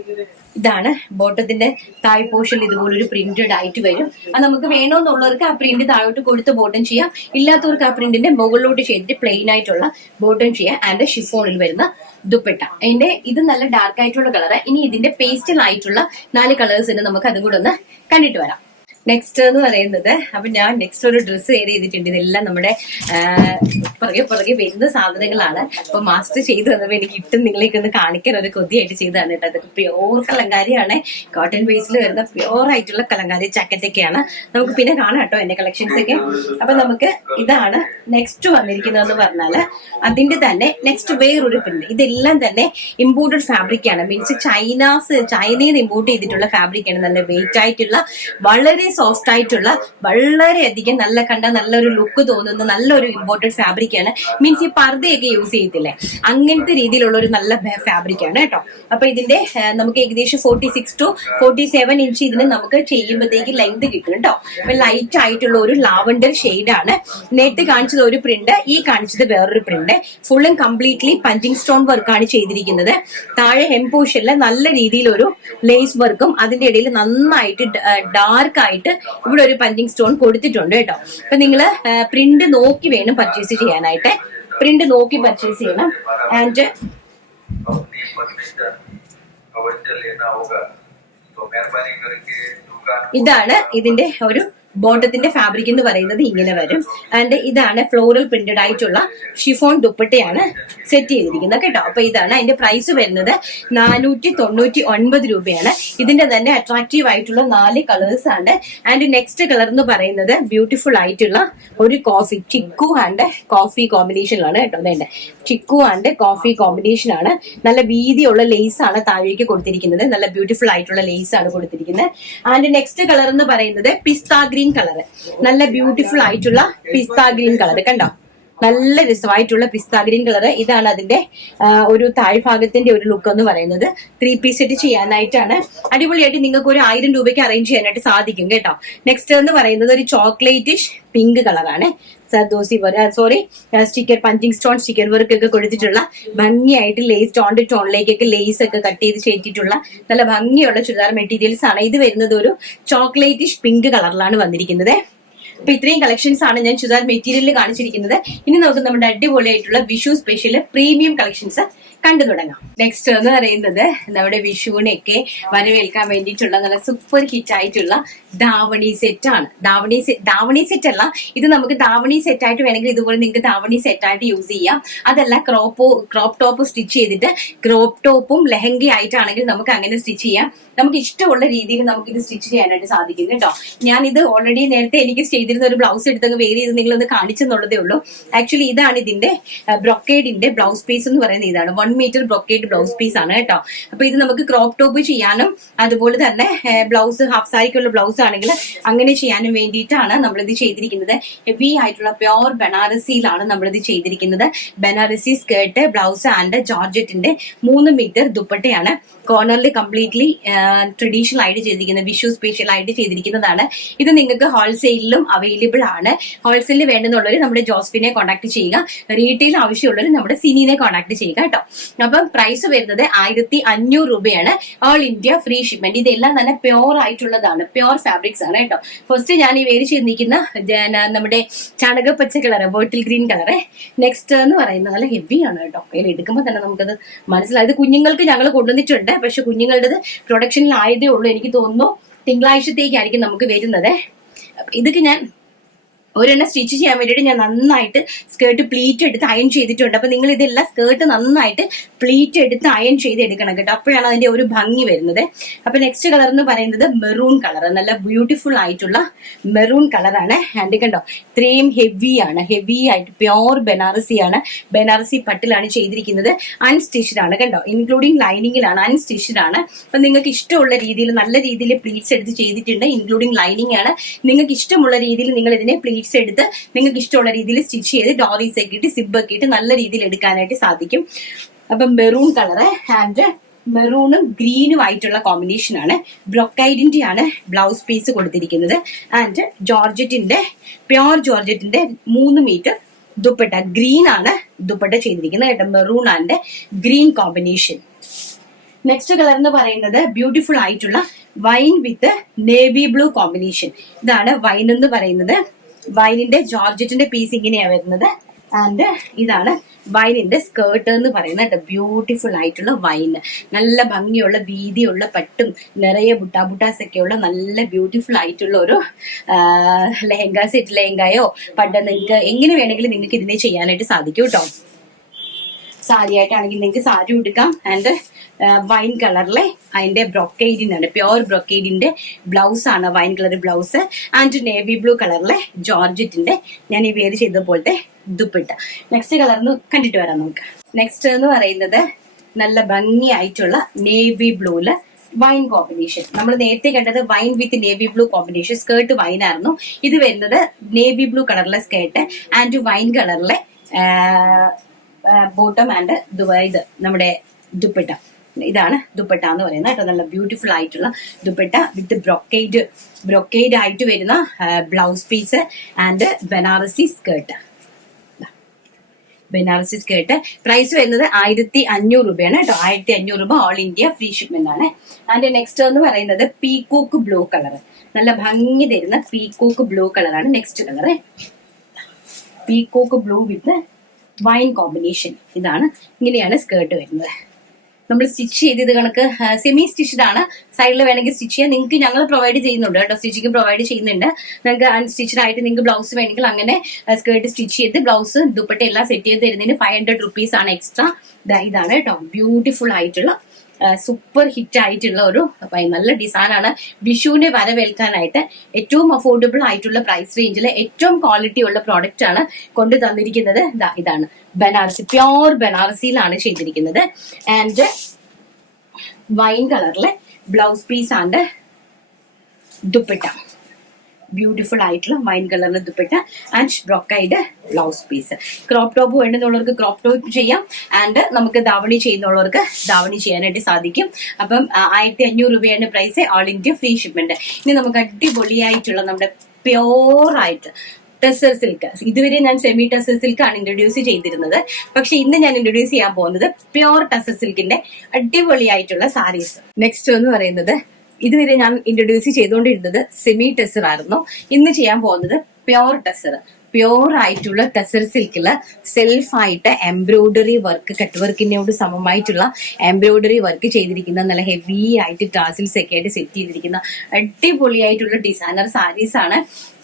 ഇതാണ് ബോട്ടത്തിന്റെ താഴ് പോർഷൻ. ഇതുപോലൊരു പ്രിന്റഡ് ആയിട്ട് വരും. അത് നമുക്ക് വേണമെന്നുള്ളവർക്ക് ആ പ്രിന്റ് താഴോട്ട് കൊടുത്ത് ബോട്ടം ചെയ്യാം. ഇല്ലാത്തവർക്ക് ആ പ്രിന്റിന്റെ മുകളിലോട്ട് ചെയ്തിട്ട് പ്ലെയിൻ ആയിട്ടുള്ള ബോട്ടം ചെയ്യാം. ആൻഡ് ഷിഫോണിൽ വരുന്ന ദുപ്പട്ട. അതിന്റെ ഇത് നല്ല ഡാർക്ക് ആയിട്ടുള്ള കളറ്. ഇനി ഇതിന്റെ പേസ്റ്റൽ ആയിട്ടുള്ള 4 കളേഴ്സ് ഉണ്ട്. നമുക്ക് അതും കൂടെ ഒന്ന് കണ്ടിട്ട് വരാം. നെക്സ്റ്റ് എന്ന് പറയുന്നത്, അപ്പൊ ഞാൻ നെക്സ്റ്റ് ഒരു ഡ്രസ്സ് ഏത് ചെയ്തിട്ടുണ്ട്. ഇതെല്ലാം നമ്മുടെ പുറകെ വരുന്ന സാധനങ്ങളാണ്. അപ്പൊ മാസ്റ്റർ ചെയ്ത് തന്നപ്പോ എനിക്ക് ഇട്ടും നിങ്ങളേക്ക് ഒന്ന് കാണിക്കാൻ ഒരു കൊതിയായിട്ട് ചെയ്തതാണ് കേട്ടോ. അതൊക്കെ പ്യോർ കലങ്കാരിയാണ്. കോട്ടൺ ബേസിൽ വരുന്ന പ്യോർ ആയിട്ടുള്ള കലങ്കാരി ജാക്കറ്റൊക്കെയാണ്. നമുക്ക് പിന്നെ കാണാം കേട്ടോ എന്റെ കളക്ഷൻസ് ഒക്കെ. അപ്പൊ നമുക്ക് ഇതാണ് നെക്സ്റ്റ് വന്നിരിക്കുന്നതെന്ന് പറഞ്ഞാല് അതിന്റെ തന്നെ നെക്സ്റ്റ് വേറൊരു പ്രിന്റ്. ഇതെല്ലാം തന്നെ ഇമ്പോർട്ടഡ് ഫാബ്രിക് ആണ്. മീൻസ് ചൈനയിൽ നിന്ന് ഇമ്പോർട്ട് ചെയ്തിട്ടുള്ള ഫാബ്രിക് ആണ്. നല്ല വെയിറ്റ് ആയിട്ടുള്ള, വളരെ സോഫ്റ്റ് ആയിട്ടുള്ള, വളരെയധികം നല്ലൊരു ലുക്ക് തോന്നുന്ന നല്ലൊരു ഇമ്പോർട്ടഡ് ഫാബ്രിക് ആണ്. മീൻസ് ഈ പർദ്ദയൊക്കെ യൂസ് ചെയ്യത്തില്ലേ, അങ്ങനത്തെ രീതിയിലുള്ള ഒരു നല്ല ഫാബ്രിക് ആണ് കേട്ടോ. അപ്പൊ ഇതിന്റെ നമുക്ക് ഏകദേശം 46 to 47 ഇഞ്ച് ഇതിന് നമുക്ക് ചെയ്യുമ്പോഴത്തേക്ക് ലെങ്ത് കിട്ടും കേട്ടോ. അപ്പൊ ലൈറ്റ് ആയിട്ടുള്ള ഒരു ലാവൻഡർ ഷെയ്ഡാണ്. നേരത്തെ കാണിച്ചത് ഒരു പ്രിന്റ്, ഈ കാണിച്ചത് വേറൊരു പ്രിന്റ്. ഫുള്ളും കംപ്ലീറ്റ്ലി പഞ്ചിങ് സ്റ്റോൺ വർക്കാണ് ചെയ്തിരിക്കുന്നത്. താഴെ ഹെം പോർഷനിൽ നല്ല രീതിയിലൊരു ലേസ് വർക്കും അതിന്റെ ഇടയിൽ നന്നായിട്ട് ഡാർക്ക് ആയിട്ട് ഇവിടെ ഒരു പഞ്ചിങ് സ്റ്റോൺ കൊടുത്തിട്ടുണ്ട് കേട്ടോ. അപ്പൊ നിങ്ങള് പ്രിന്റ് നോക്കി വേണം പർച്ചേസ് ചെയ്യാനായിട്ട്. പ്രിന്റ് നോക്കി പർച്ചേസ് ചെയ്യണം. ആൻഡ് ഇതാണ് ഇതിന്റെ ഒരു ബോട്ടത്തിന്റെ ഫാബ്രിക് എന്ന് പറയുന്നത്. ഇങ്ങനെ വരും. ആൻഡ് ഇതാണ് ഫ്ലോറൽ പ്രിന്റഡ് ആയിട്ടുള്ള ഷിഫോൺ ദുപ്പട്ടയാണ് സെറ്റ് ചെയ്തിരിക്കുന്നത് കേട്ടോ. അപ്പൊ ഇതാണ് അതിന്റെ പ്രൈസ് വരുന്നത് 499 രൂപയാണ്. ഇതിന്റെ തന്നെ അട്രാക്റ്റീവ് ആയിട്ടുള്ള 4 കളേഴ്സ് ആണ്. ആൻഡ് നെക്സ്റ്റ് കളർ എന്ന് പറയുന്നത് ബ്യൂട്ടിഫുൾ ആയിട്ടുള്ള ഒരു കോഫി, ചിക്കു ആൻഡ് കോഫി കോമ്പിനേഷനിലാണ് കേട്ടോ. വേണ്ട ചിക്കു ആൻഡ് കോഫി കോമ്പിനേഷൻ ആണ്. നല്ല വീതിയുള്ള ലേസ് ആണ് താഴേക്ക് കൊടുത്തിരിക്കുന്നത്. നല്ല ബ്യൂട്ടിഫുൾ ആയിട്ടുള്ള ലേസ് ആണ് കൊടുത്തിരിക്കുന്നത്. ആൻഡ് നെക്സ്റ്റ് കളർ എന്ന് പറയുന്നത് പിസ്ത ഗ്രീൻ കളർ. നല്ല ബ്യൂട്ടിഫുൾ ആയിട്ടുള്ള പിസ്ത ഗ്രീൻ കളർ കണ്ടോ. നല്ല രസമായിട്ടുള്ള പിസ്ത ഗ്രീൻ കളർ. ഇതാണ് അതിന്റെ ഒരു താഴ്ഭാഗത്തിന്റെ ഒരു ലുക്ക് എന്ന് പറയുന്നത്. 3 പീസ് സെറ്റ് ചെയ്യാനായിട്ടാണ്. അടിപൊളിയായിട്ട് നിങ്ങൾക്ക് ഒരു 1000 രൂപയ്ക്ക് അറേഞ്ച് ചെയ്യാനായിട്ട് സാധിക്കും കേട്ടോ. നെക്സ്റ്റ് എന്ന് പറയുന്നത് ഒരു ചോക്ലേറ്റിഷ് പിങ്ക് കളറാണ്. Sticker punching stone sticker work ഒക്കെ കൊടുത്തിട്ടുള്ള ഭംഗിയായിട്ട് ലേസ് ടോണിലേക്കൊക്കെ ലേസ് ഒക്കെ കട്ട് ചെയ്ത് ചെയ്തിട്ടുള്ള നല്ല ഭംഗിയുള്ള ചുരിദാർ മെറ്റീരിയൽസ് ആണ്. ഇത് വരുന്നത് ഒരു ചോക്ലേറ്റിഷ് പിങ്ക് കളറിലാണ് വന്നിരിക്കുന്നത്. അപ്പൊ ഇത്രയും കളക്ഷൻസ് ആണ് ഞാൻ ചുരിദാർ മെറ്റീരിയലിൽ കാണിച്ചിരിക്കുന്നത്. ഇനി നമുക്ക് നമ്മുടെ അടിപൊളിയായിട്ടുള്ള വിഷു സ്പെഷ്യൽ പ്രീമിയം കളക്ഷൻസ് കണ്ടു തുടങ്ങാം. നെക്സ്റ്റ് എന്ന് പറയുന്നത് നമ്മുടെ വിഷുവിനെയൊക്കെ വരവേൽക്കാൻ വേണ്ടിയിട്ടുള്ള നല്ല സൂപ്പർ ഹിറ്റ് ആയിട്ടുള്ള ധാവണി സെറ്റ് ആണ്. ധാവണി സെറ്റ് അല്ല, ഇത് നമുക്ക് ധാവണി സെറ്റ് ആയിട്ട് വേണമെങ്കിൽ ഇതുപോലെ നിങ്ങൾക്ക് ധാവണി സെറ്റ് ആയിട്ട് യൂസ് ചെയ്യാം. അതല്ല ക്രോപ്പ് ടോപ്പ് സ്റ്റിച്ച് ചെയ്തിട്ട് ക്രോപ്പ് ടോപ്പും ലെഹങ്ക ആയിട്ടാണെങ്കിൽ നമുക്ക് അങ്ങനെ സ്റ്റിച്ച് ചെയ്യാം. നമുക്ക് ഇഷ്ടമുള്ള രീതിയിൽ നമുക്ക് ഇത് സ്റ്റിച്ച് ചെയ്യാനായിട്ട് സാധിക്കും കേട്ടോ. ഞാൻ ഇത് ഓൾറെഡി നേരത്തെ എനിക്ക് ചെയ്തിരുന്ന ഒരു ബ്ലൗസ് എടുത്തങ്ങ് വേരി ചെയ്ത് നിങ്ങളൊന്ന് കാണിച്ചെന്നുള്ളതേ ഉള്ളൂ. ആക്ച്വലി ഇതാണ് ഇതിന്റെ ബ്രൊക്കേഡിന്റെ ബ്ലൗസ് പീസ് എന്ന് പറയുന്നത്. ഇതാണ് 1 മീറ്റർ ബ്രൊക്കേഡ് ബ്ലൗസ് പീസ് ആണ് കേട്ടോ. അപ്പൊ ഇത് നമുക്ക് ക്രോപ്പ് ടോപ്പ് ചെയ്യാനും അതുപോലെ തന്നെ ബ്ലൗസ് ഹാഫ് സാരിക്കുള്ള ബ്ലൗസ് ആണെങ്കിൽ അങ്ങനെ ചെയ്യാനും വേണ്ടിയിട്ടാണ് നമ്മളിത് ചെയ്തിരിക്കുന്നത്. ഹെവി ആയിട്ടുള്ള പ്യോർ ബനാറസിയിലാണ് നമ്മളിത് ചെയ്തിരിക്കുന്നത്. ബനാറസി സ്കേർട്ട്, ബ്ലൗസ് ആൻഡ് ജോർജറ്റിന്റെ 3 മീറ്റർ ദുപ്പട്ടയാണ്. കോർണറിൽ കംപ്ലീറ്റ്ലി ട്രഡീഷണൽ ആയിട്ട് ചെയ്തിരിക്കുന്നത്, വിഷു സ്പെഷ്യൽ ആയിട്ട് ചെയ്തിരിക്കുന്നതാണ്. ഇത് നിങ്ങൾക്ക് ഹോൾസെയിലും അവൈലബിൾ ആണ്. ഹോൾസെയിലിൽ വേണ്ടുന്നുള്ളവർ നമ്മുടെ ജോസ്ഫിനെ കോൺടാക്ട് ചെയ്യുക, റീറ്റെയിൽ ആവശ്യമുള്ളവർ നമ്മുടെ സിനിനെ കോൺടാക്ട് ചെയ്യുക കേട്ടോ. അപ്പം പ്രൈസ് വരുന്നത് 1500 രൂപയാണ്. All India free shipment. ഇതെല്ലാം തന്നെ പ്യോർ ആയിട്ടുള്ളതാണ്, പ്യോർ ഫാബ്രിക്സ് ആണ് കേട്ടോ. ഫസ്റ്റ് ഞാൻ ഈ വേരി ചെയ്തിരിക്കുന്ന നമ്മുടെ ചാണകപ്പച്ച colour, bottle green colour. Next എന്ന് പറയുന്നത് നല്ല ഹെവി ആണ് കേട്ടോ. കയ്യിൽ എടുക്കുമ്പോൾ തന്നെ നമുക്കത് മനസ്സിലായത്. കുഞ്ഞുങ്ങൾക്ക് ഞങ്ങൾ കൊണ്ടുവന്നിട്ടുണ്ട്, പക്ഷെ കുഞ്ഞുങ്ങളുടേത് പ്രൊഡക്ഷനിൽ ആയതേ ഉള്ളൂ. എനിക്ക് തോന്നുന്നു തിങ്കളാഴ്ചത്തേക്കായിരിക്കും നമുക്ക് വരുന്നത്. ഇതൊക്കെ ഞാൻ ഒരെണ്ണം സ്റ്റിച്ച് ചെയ്യാൻ വേണ്ടിയിട്ട് ഞാൻ നന്നായിട്ട് സ്കേർട്ട് പ്ലീറ്റ് എടുത്ത് അയൺ ചെയ്തിട്ടുണ്ട്. അപ്പൊ നിങ്ങൾ ഇതെല്ലാം സ്കേർട്ട് നന്നായിട്ട് പ്ലീറ്റ് എടുത്ത് അയൺ ചെയ്ത് എടുക്കണം കേട്ടോ. അപ്പോഴാണ് അതിന്റെ ഒരു ഭംഗി വരുന്നത്. അപ്പൊ നെക്സ്റ്റ് കളർ എന്ന് പറയുന്നത് മെറൂൺ കളർ, നല്ല ബ്യൂട്ടിഫുൾ ആയിട്ടുള്ള മെറൂൺ കളറാണ്. ആൻഡ് കണ്ടോ ഇത്രയും ഹെവി ആണ്, ഹെവി ആയിട്ട് പ്യോർ ബനാറസി ആണ്. ബനാറസി പട്ടിലാണ് ചെയ്തിരിക്കുന്നത്. അൺസ്റ്റിച്ച്ഡ് ആണ് കണ്ടോ, ഇൻക്ലൂഡിങ് ലൈനിങ്ങിലാണ്, അൺസ്റ്റിച്ച്ഡ് ആണ്. അപ്പൊ നിങ്ങൾക്ക് ഇഷ്ടമുള്ള രീതിയിൽ നല്ല രീതിയിൽ പ്ലീറ്റ്സ് എടുത്ത് ചെയ്തിട്ടുണ്ട്, ഇൻക്ലൂഡിങ് ലൈനിങ് ആണ്. നിങ്ങൾക്ക് ഇഷ്ടമുള്ള രീതിയിൽ നിങ്ങൾ ഇതിനെ പ്ലീറ്റ്സ് എടുത്ത് നിങ്ങൾക്ക് ഇഷ്ടമുള്ള രീതിയിൽ സ്റ്റിച്ച് ചെയ്ത് ഡോറീസ് ഒക്കെ ഇട്ട് സിബ് ഒക്കെ ഇട്ട് നല്ല രീതിയിൽ എടുക്കാനായിട്ട് സാധിക്കും. അപ്പൊ മെറൂൺ കളറ് ആൻഡ് മെറൂണും ഗ്രീനും ആയിട്ടുള്ള കോമ്പിനേഷൻ ആണ്. ബ്രൊക്കൈഡിന്റെ ആണ് ബ്ലൗസ് പീസ് കൊടുത്തിരിക്കുന്നത്. ആൻഡ് ജോർജറ്റിന്റെ, പ്യോർ ജോർജറ്റിന്റെ 3 മീറ്റർ ദുപ്പട്ട. ഗ്രീൻ ആണ് ദുപ്പട്ട ചെയ്തിരിക്കുന്നത് കേട്ടോ, maroon and green combination. Next colour എന്ന് പറയുന്നത് ബ്യൂട്ടിഫുൾ ആയിട്ടുള്ള wine with navy blue combination. ഇതാണ് വൈൻ എന്ന് പറയുന്നത്. വൈനിന്റെ ജോർജറ്റിന്റെ പീസ് ഇങ്ങനെയാണ് വരുന്നത്. ആൻഡ് ഇതാണ് വൈനിന്റെ സ്കേർട്ട് എന്ന് പറയുന്നത്. ബ്യൂട്ടിഫുൾ ആയിട്ടുള്ള വൈന്, നല്ല ഭംഗിയുള്ള വീതിയുള്ള പട്ടും നിറയെ ബുട്ടാസ് ഒക്കെയുള്ള നല്ല ബ്യൂട്ടിഫുൾ ആയിട്ടുള്ള ഒരു ലെഹങ്ക, സെറ്റ് ലെഹങ്കയോ പട്ട് നിങ്ങൾക്ക് എങ്ങനെ വേണമെങ്കിലും നിങ്ങൾക്ക് ഇതിനെ ചെയ്യാനായിട്ട് സാധിക്കും കേട്ടോ. സാരി ആയിട്ടാണെങ്കിൽ നിങ്ങൾക്ക് സാരി ഉടുക്കാം. ആൻഡ് വൈൻ കളറിലെ അതിന്റെ ബ്രൊക്കേഡിനാണ്, പ്യോർ ബ്രൊക്കേഡിന്റെ ബ്ലൗസ് ആണ് wine colour blouse. And navy blue കളറിലെ ജോർജറ്റിന്റെ ഞാൻ ഈ വേര് ചെയ്ത പോലത്തെ ദുപ്പട്ട. നെക്സ്റ്റ് കളർന്ന് കണ്ടിട്ട് വരാം നമുക്ക്. നെക്സ്റ്റ് എന്ന് പറയുന്നത് നല്ല ഭംഗിയായിട്ടുള്ള നേവി ബ്ലൂല് വൈൻ കോമ്പിനേഷൻ. നമ്മൾ നേരത്തെ കണ്ടത് wine with navy blue combination. Skirt wine ആയിരുന്നു. ഇത് വരുന്നത് നേവി ബ്ലൂ കളറിലെ സ്കേർട്ട് ആൻഡ് വൈൻ കളറിലെ ബോട്ടം ആൻഡ് ഇത് നമ്മുടെ ദുപ്പട്ട. ഇതാണ് ദുപ്പട്ട എന്ന് പറയുന്നത് കേട്ടോ. നല്ല ബ്യൂട്ടിഫുൾ ആയിട്ടുള്ള ദുപ്പട്ട വിത്ത് ബ്രൊക്കേഡ് ആയിട്ട് വരുന്ന blouse piece and Banarasi skirt. Banarasi skirt price വരുന്നത് 1500 രൂപയാണ് കേട്ടോ. 1500 രൂപ ഓൾ ഇന്ത്യ ഫ്രീ ഷിപ്മെന്റ് ആണ്. ആൻഡ് നെക്സ്റ്റ് എന്ന് പറയുന്നത് പീകോക്ക് ബ്ലൂ കളർ, നല്ല ഭംഗി തരുന്ന പീകോക്ക് ബ്ലൂ കളറാണ് next colour. Peacock blue with wine combination. ഇതാണ്, ഇങ്ങനെയാണ് സ്കേർട്ട് വരുന്നത്. നമ്മൾ സ്റ്റിച്ച് ചെയ്ത് കണക്ക് സെമി സ്റ്റിച്ച്ഡ് ആണ്. സൈഡിൽ വേണമെങ്കിൽ സ്റ്റിച്ച് ചെയ്യാൻ നിങ്ങൾക്ക് ഞങ്ങൾ പ്രൊവൈഡ് ചെയ്യുന്നുണ്ട് കേട്ടോ. സ്റ്റിച്ചിങ് പ്രൊവൈഡ് ചെയ്യുന്നുണ്ട്. നിങ്ങൾക്ക് അൺസ്റ്റിച്ച്ഡ് ആയിട്ട് നിങ്ങൾക്ക് ബ്ലൗസ് വേണമെങ്കിൽ അങ്ങനെ സ്കേർട്ട് സ്റ്റിച്ച് ചെയ്ത് ബ്ലൗസ് ദുപ്പട്ട എല്ലാം സെറ്റ് ചെയ്ത് തരുന്നതിന് 500 റുപ്പീസ് ആണ് എക്സ്ട്രാ. ഇതാണ് കേട്ടോ, ബ്യൂട്ടിഫുൾ ആയിട്ടുള്ള സൂപ്പർ ഹിറ്റ് ആയിട്ടുള്ള ഒരു നല്ല ഡിസൈനാണ്. വിഷുവിനെ വരവേൽക്കാനായിട്ട് ഏറ്റവും അഫോർഡബിൾ ആയിട്ടുള്ള പ്രൈസ് റേഞ്ചിൽ ഏറ്റവും ക്വാളിറ്റി ഉള്ള പ്രോഡക്റ്റ് ആണ് കൊണ്ടു തന്നിരിക്കുന്നത്. ഇതാണ് ബനാറസി, പ്യോർ ബനാറസിയിലാണ് ചെയ്തിരിക്കുന്നത്. ആൻഡ് വൈൻ കളറിലെ ബ്ലൗസ് പീസ് ആൻഡ് ദുപ്പട്ട, ബ്യൂട്ടിഫുൾ ആയിട്ടുള്ള വൈൻ കളറിലെ ദുപ്പട്ട and brocade blouse piece. Crop top വേണ്ടുന്നുള്ളവർക്ക് ക്രോപ്പ് ടോപ്പ് ചെയ്യാം. ആൻഡ് നമുക്ക് ധാവണി ചെയ്യുന്നുള്ളവർക്ക് ധാവണി ചെയ്യാനായിട്ട് സാധിക്കും. അപ്പം 1500 രൂപയാണ് price, all India free shipment. ഇനി നമുക്ക് അടിപൊളിയായിട്ടുള്ള നമ്മുടെ പ്യോർ ആയിട്ട് ടെസർ സിൽക്ക്. ഇതുവരെ ഞാൻ സെമി ടെസർ സിൽക്ക് ആണ് ഇൻട്രൊഡ്യൂസ് ചെയ്തിരുന്നത്. പക്ഷെ ഇന്ന് ഞാൻ ഇൻട്രൊഡ്യൂസ് ചെയ്യാൻ പോകുന്നത് പ്യോർ ടെസർ സിൽക്കിന്റെ അടിപൊളിയായിട്ടുള്ള സാരീസ്. നെക്സ്റ്റ് എന്ന് പറയുന്നത് ഇതുവരെ ഞാൻ ഇൻട്രൊഡ്യൂസ് ചെയ്തുകൊണ്ടിരുന്നത് സെമി ടെസർ ആയിരുന്നു. ഇന്ന് ചെയ്യാൻ പോകുന്നത് പ്യോർ ടെസർ. പ്യോർ ആയിട്ടുള്ള ടെസർ സിൽക്കില് സെൽഫായിട്ട് എംബ്രോയിഡറി വർക്ക്, കട്ട് വർക്കിനോട് സമമായിട്ടുള്ള എംബ്രോയിഡറി വർക്ക് ചെയ്തിരിക്കുന്ന നല്ല ഹെവി ആയിട്ട് ടാസിൽസ് ഒക്കെ ആയിട്ട് സെറ്റ് ചെയ്തിരിക്കുന്ന അടിപൊളിയായിട്ടുള്ള ഡിസൈനർ സാരീസ് ആണ്.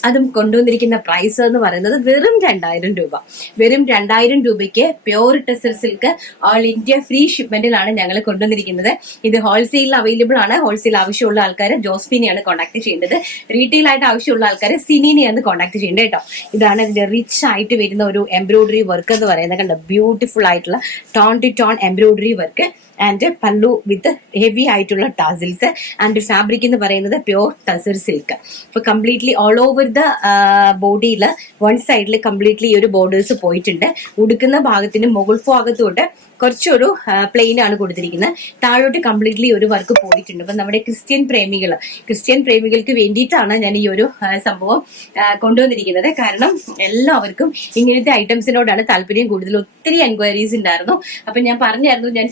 അതും കൊണ്ടുവന്നിരിക്കുന്ന പ്രൈസ് എന്ന് പറയുന്നത് വെറും 2000 രൂപ. വെറും 2000 രൂപയ്ക്ക് pure tussar silk all India free ഷിപ്മെന്റിലാണ് ഞങ്ങൾ കൊണ്ടുവന്നിരിക്കുന്നത്. ഇത് ഹോൾസെയിലിൽ അവൈലബിൾ ആണ്. ഹോൾസെയിൽ ആവശ്യമുള്ള ആൾക്കാർ ജോസ്ഫിനെയാണ് കോൺടാക്ട് ചെയ്യേണ്ടത്. റീറ്റെയിൽ ആയിട്ട് ആവശ്യമുള്ള ആൾക്കാർ സിനിനെയാണ് കോൺടാക്ട് ചെയ്യേണ്ടത് കേട്ടോ. ഇതാണ് ഇതിന്റെ റിച്ച് ആയിട്ട് വരുന്ന ഒരു എംബ്രോയിഡറി വർക്ക് എന്ന് പറയുന്നത്. കണ്ടോ, ബ്യൂട്ടിഫുൾ ആയിട്ടുള്ള tone to tone embroidery work and pallu with heavy ആയിട്ടുള്ള ടാസിൽസ് ആൻഡ് ഫാബ്രിക് എന്ന് പറയുന്നത് പ്യോർ ടസർ സിൽക്ക്. അപ്പൊ കംപ്ലീറ്റ്ലി ഓൾ ഓവർ ദ ബോഡിയിൽ വൺ സൈഡിൽ കംപ്ലീറ്റ്ലി ഈ ഒരു ബോർഡേഴ്സ് പോയിട്ടുണ്ട്. ഉടുക്കുന്ന ഭാഗത്തിന് മുകൾ ഭാഗത്തോട്ട് കുറച്ചൊരു പ്ലെയിൻ ആണ് കൊടുത്തിരിക്കുന്നത്. താഴോട്ട് കംപ്ലീറ്റ്ലി ഒരു വർക്ക് പോയിട്ടുണ്ട്. അപ്പൊ നമ്മുടെ ക്രിസ്ത്യൻ പ്രേമികൾക്ക് വേണ്ടിയിട്ടാണ് ഞാൻ ഈ ഒരു സംഭവം കൊണ്ടുവന്നിരിക്കുന്നത്. കാരണം എല്ലാവർക്കും ഇങ്ങനത്തെ ഐറ്റംസിനോടാണ് താല്പര്യം കൂടുതൽ. ഒത്തിരി എൻക്വയറീസ് ഉണ്ടായിരുന്നു. അപ്പൊ ഞാൻ പറഞ്ഞായിരുന്നു ഞാൻ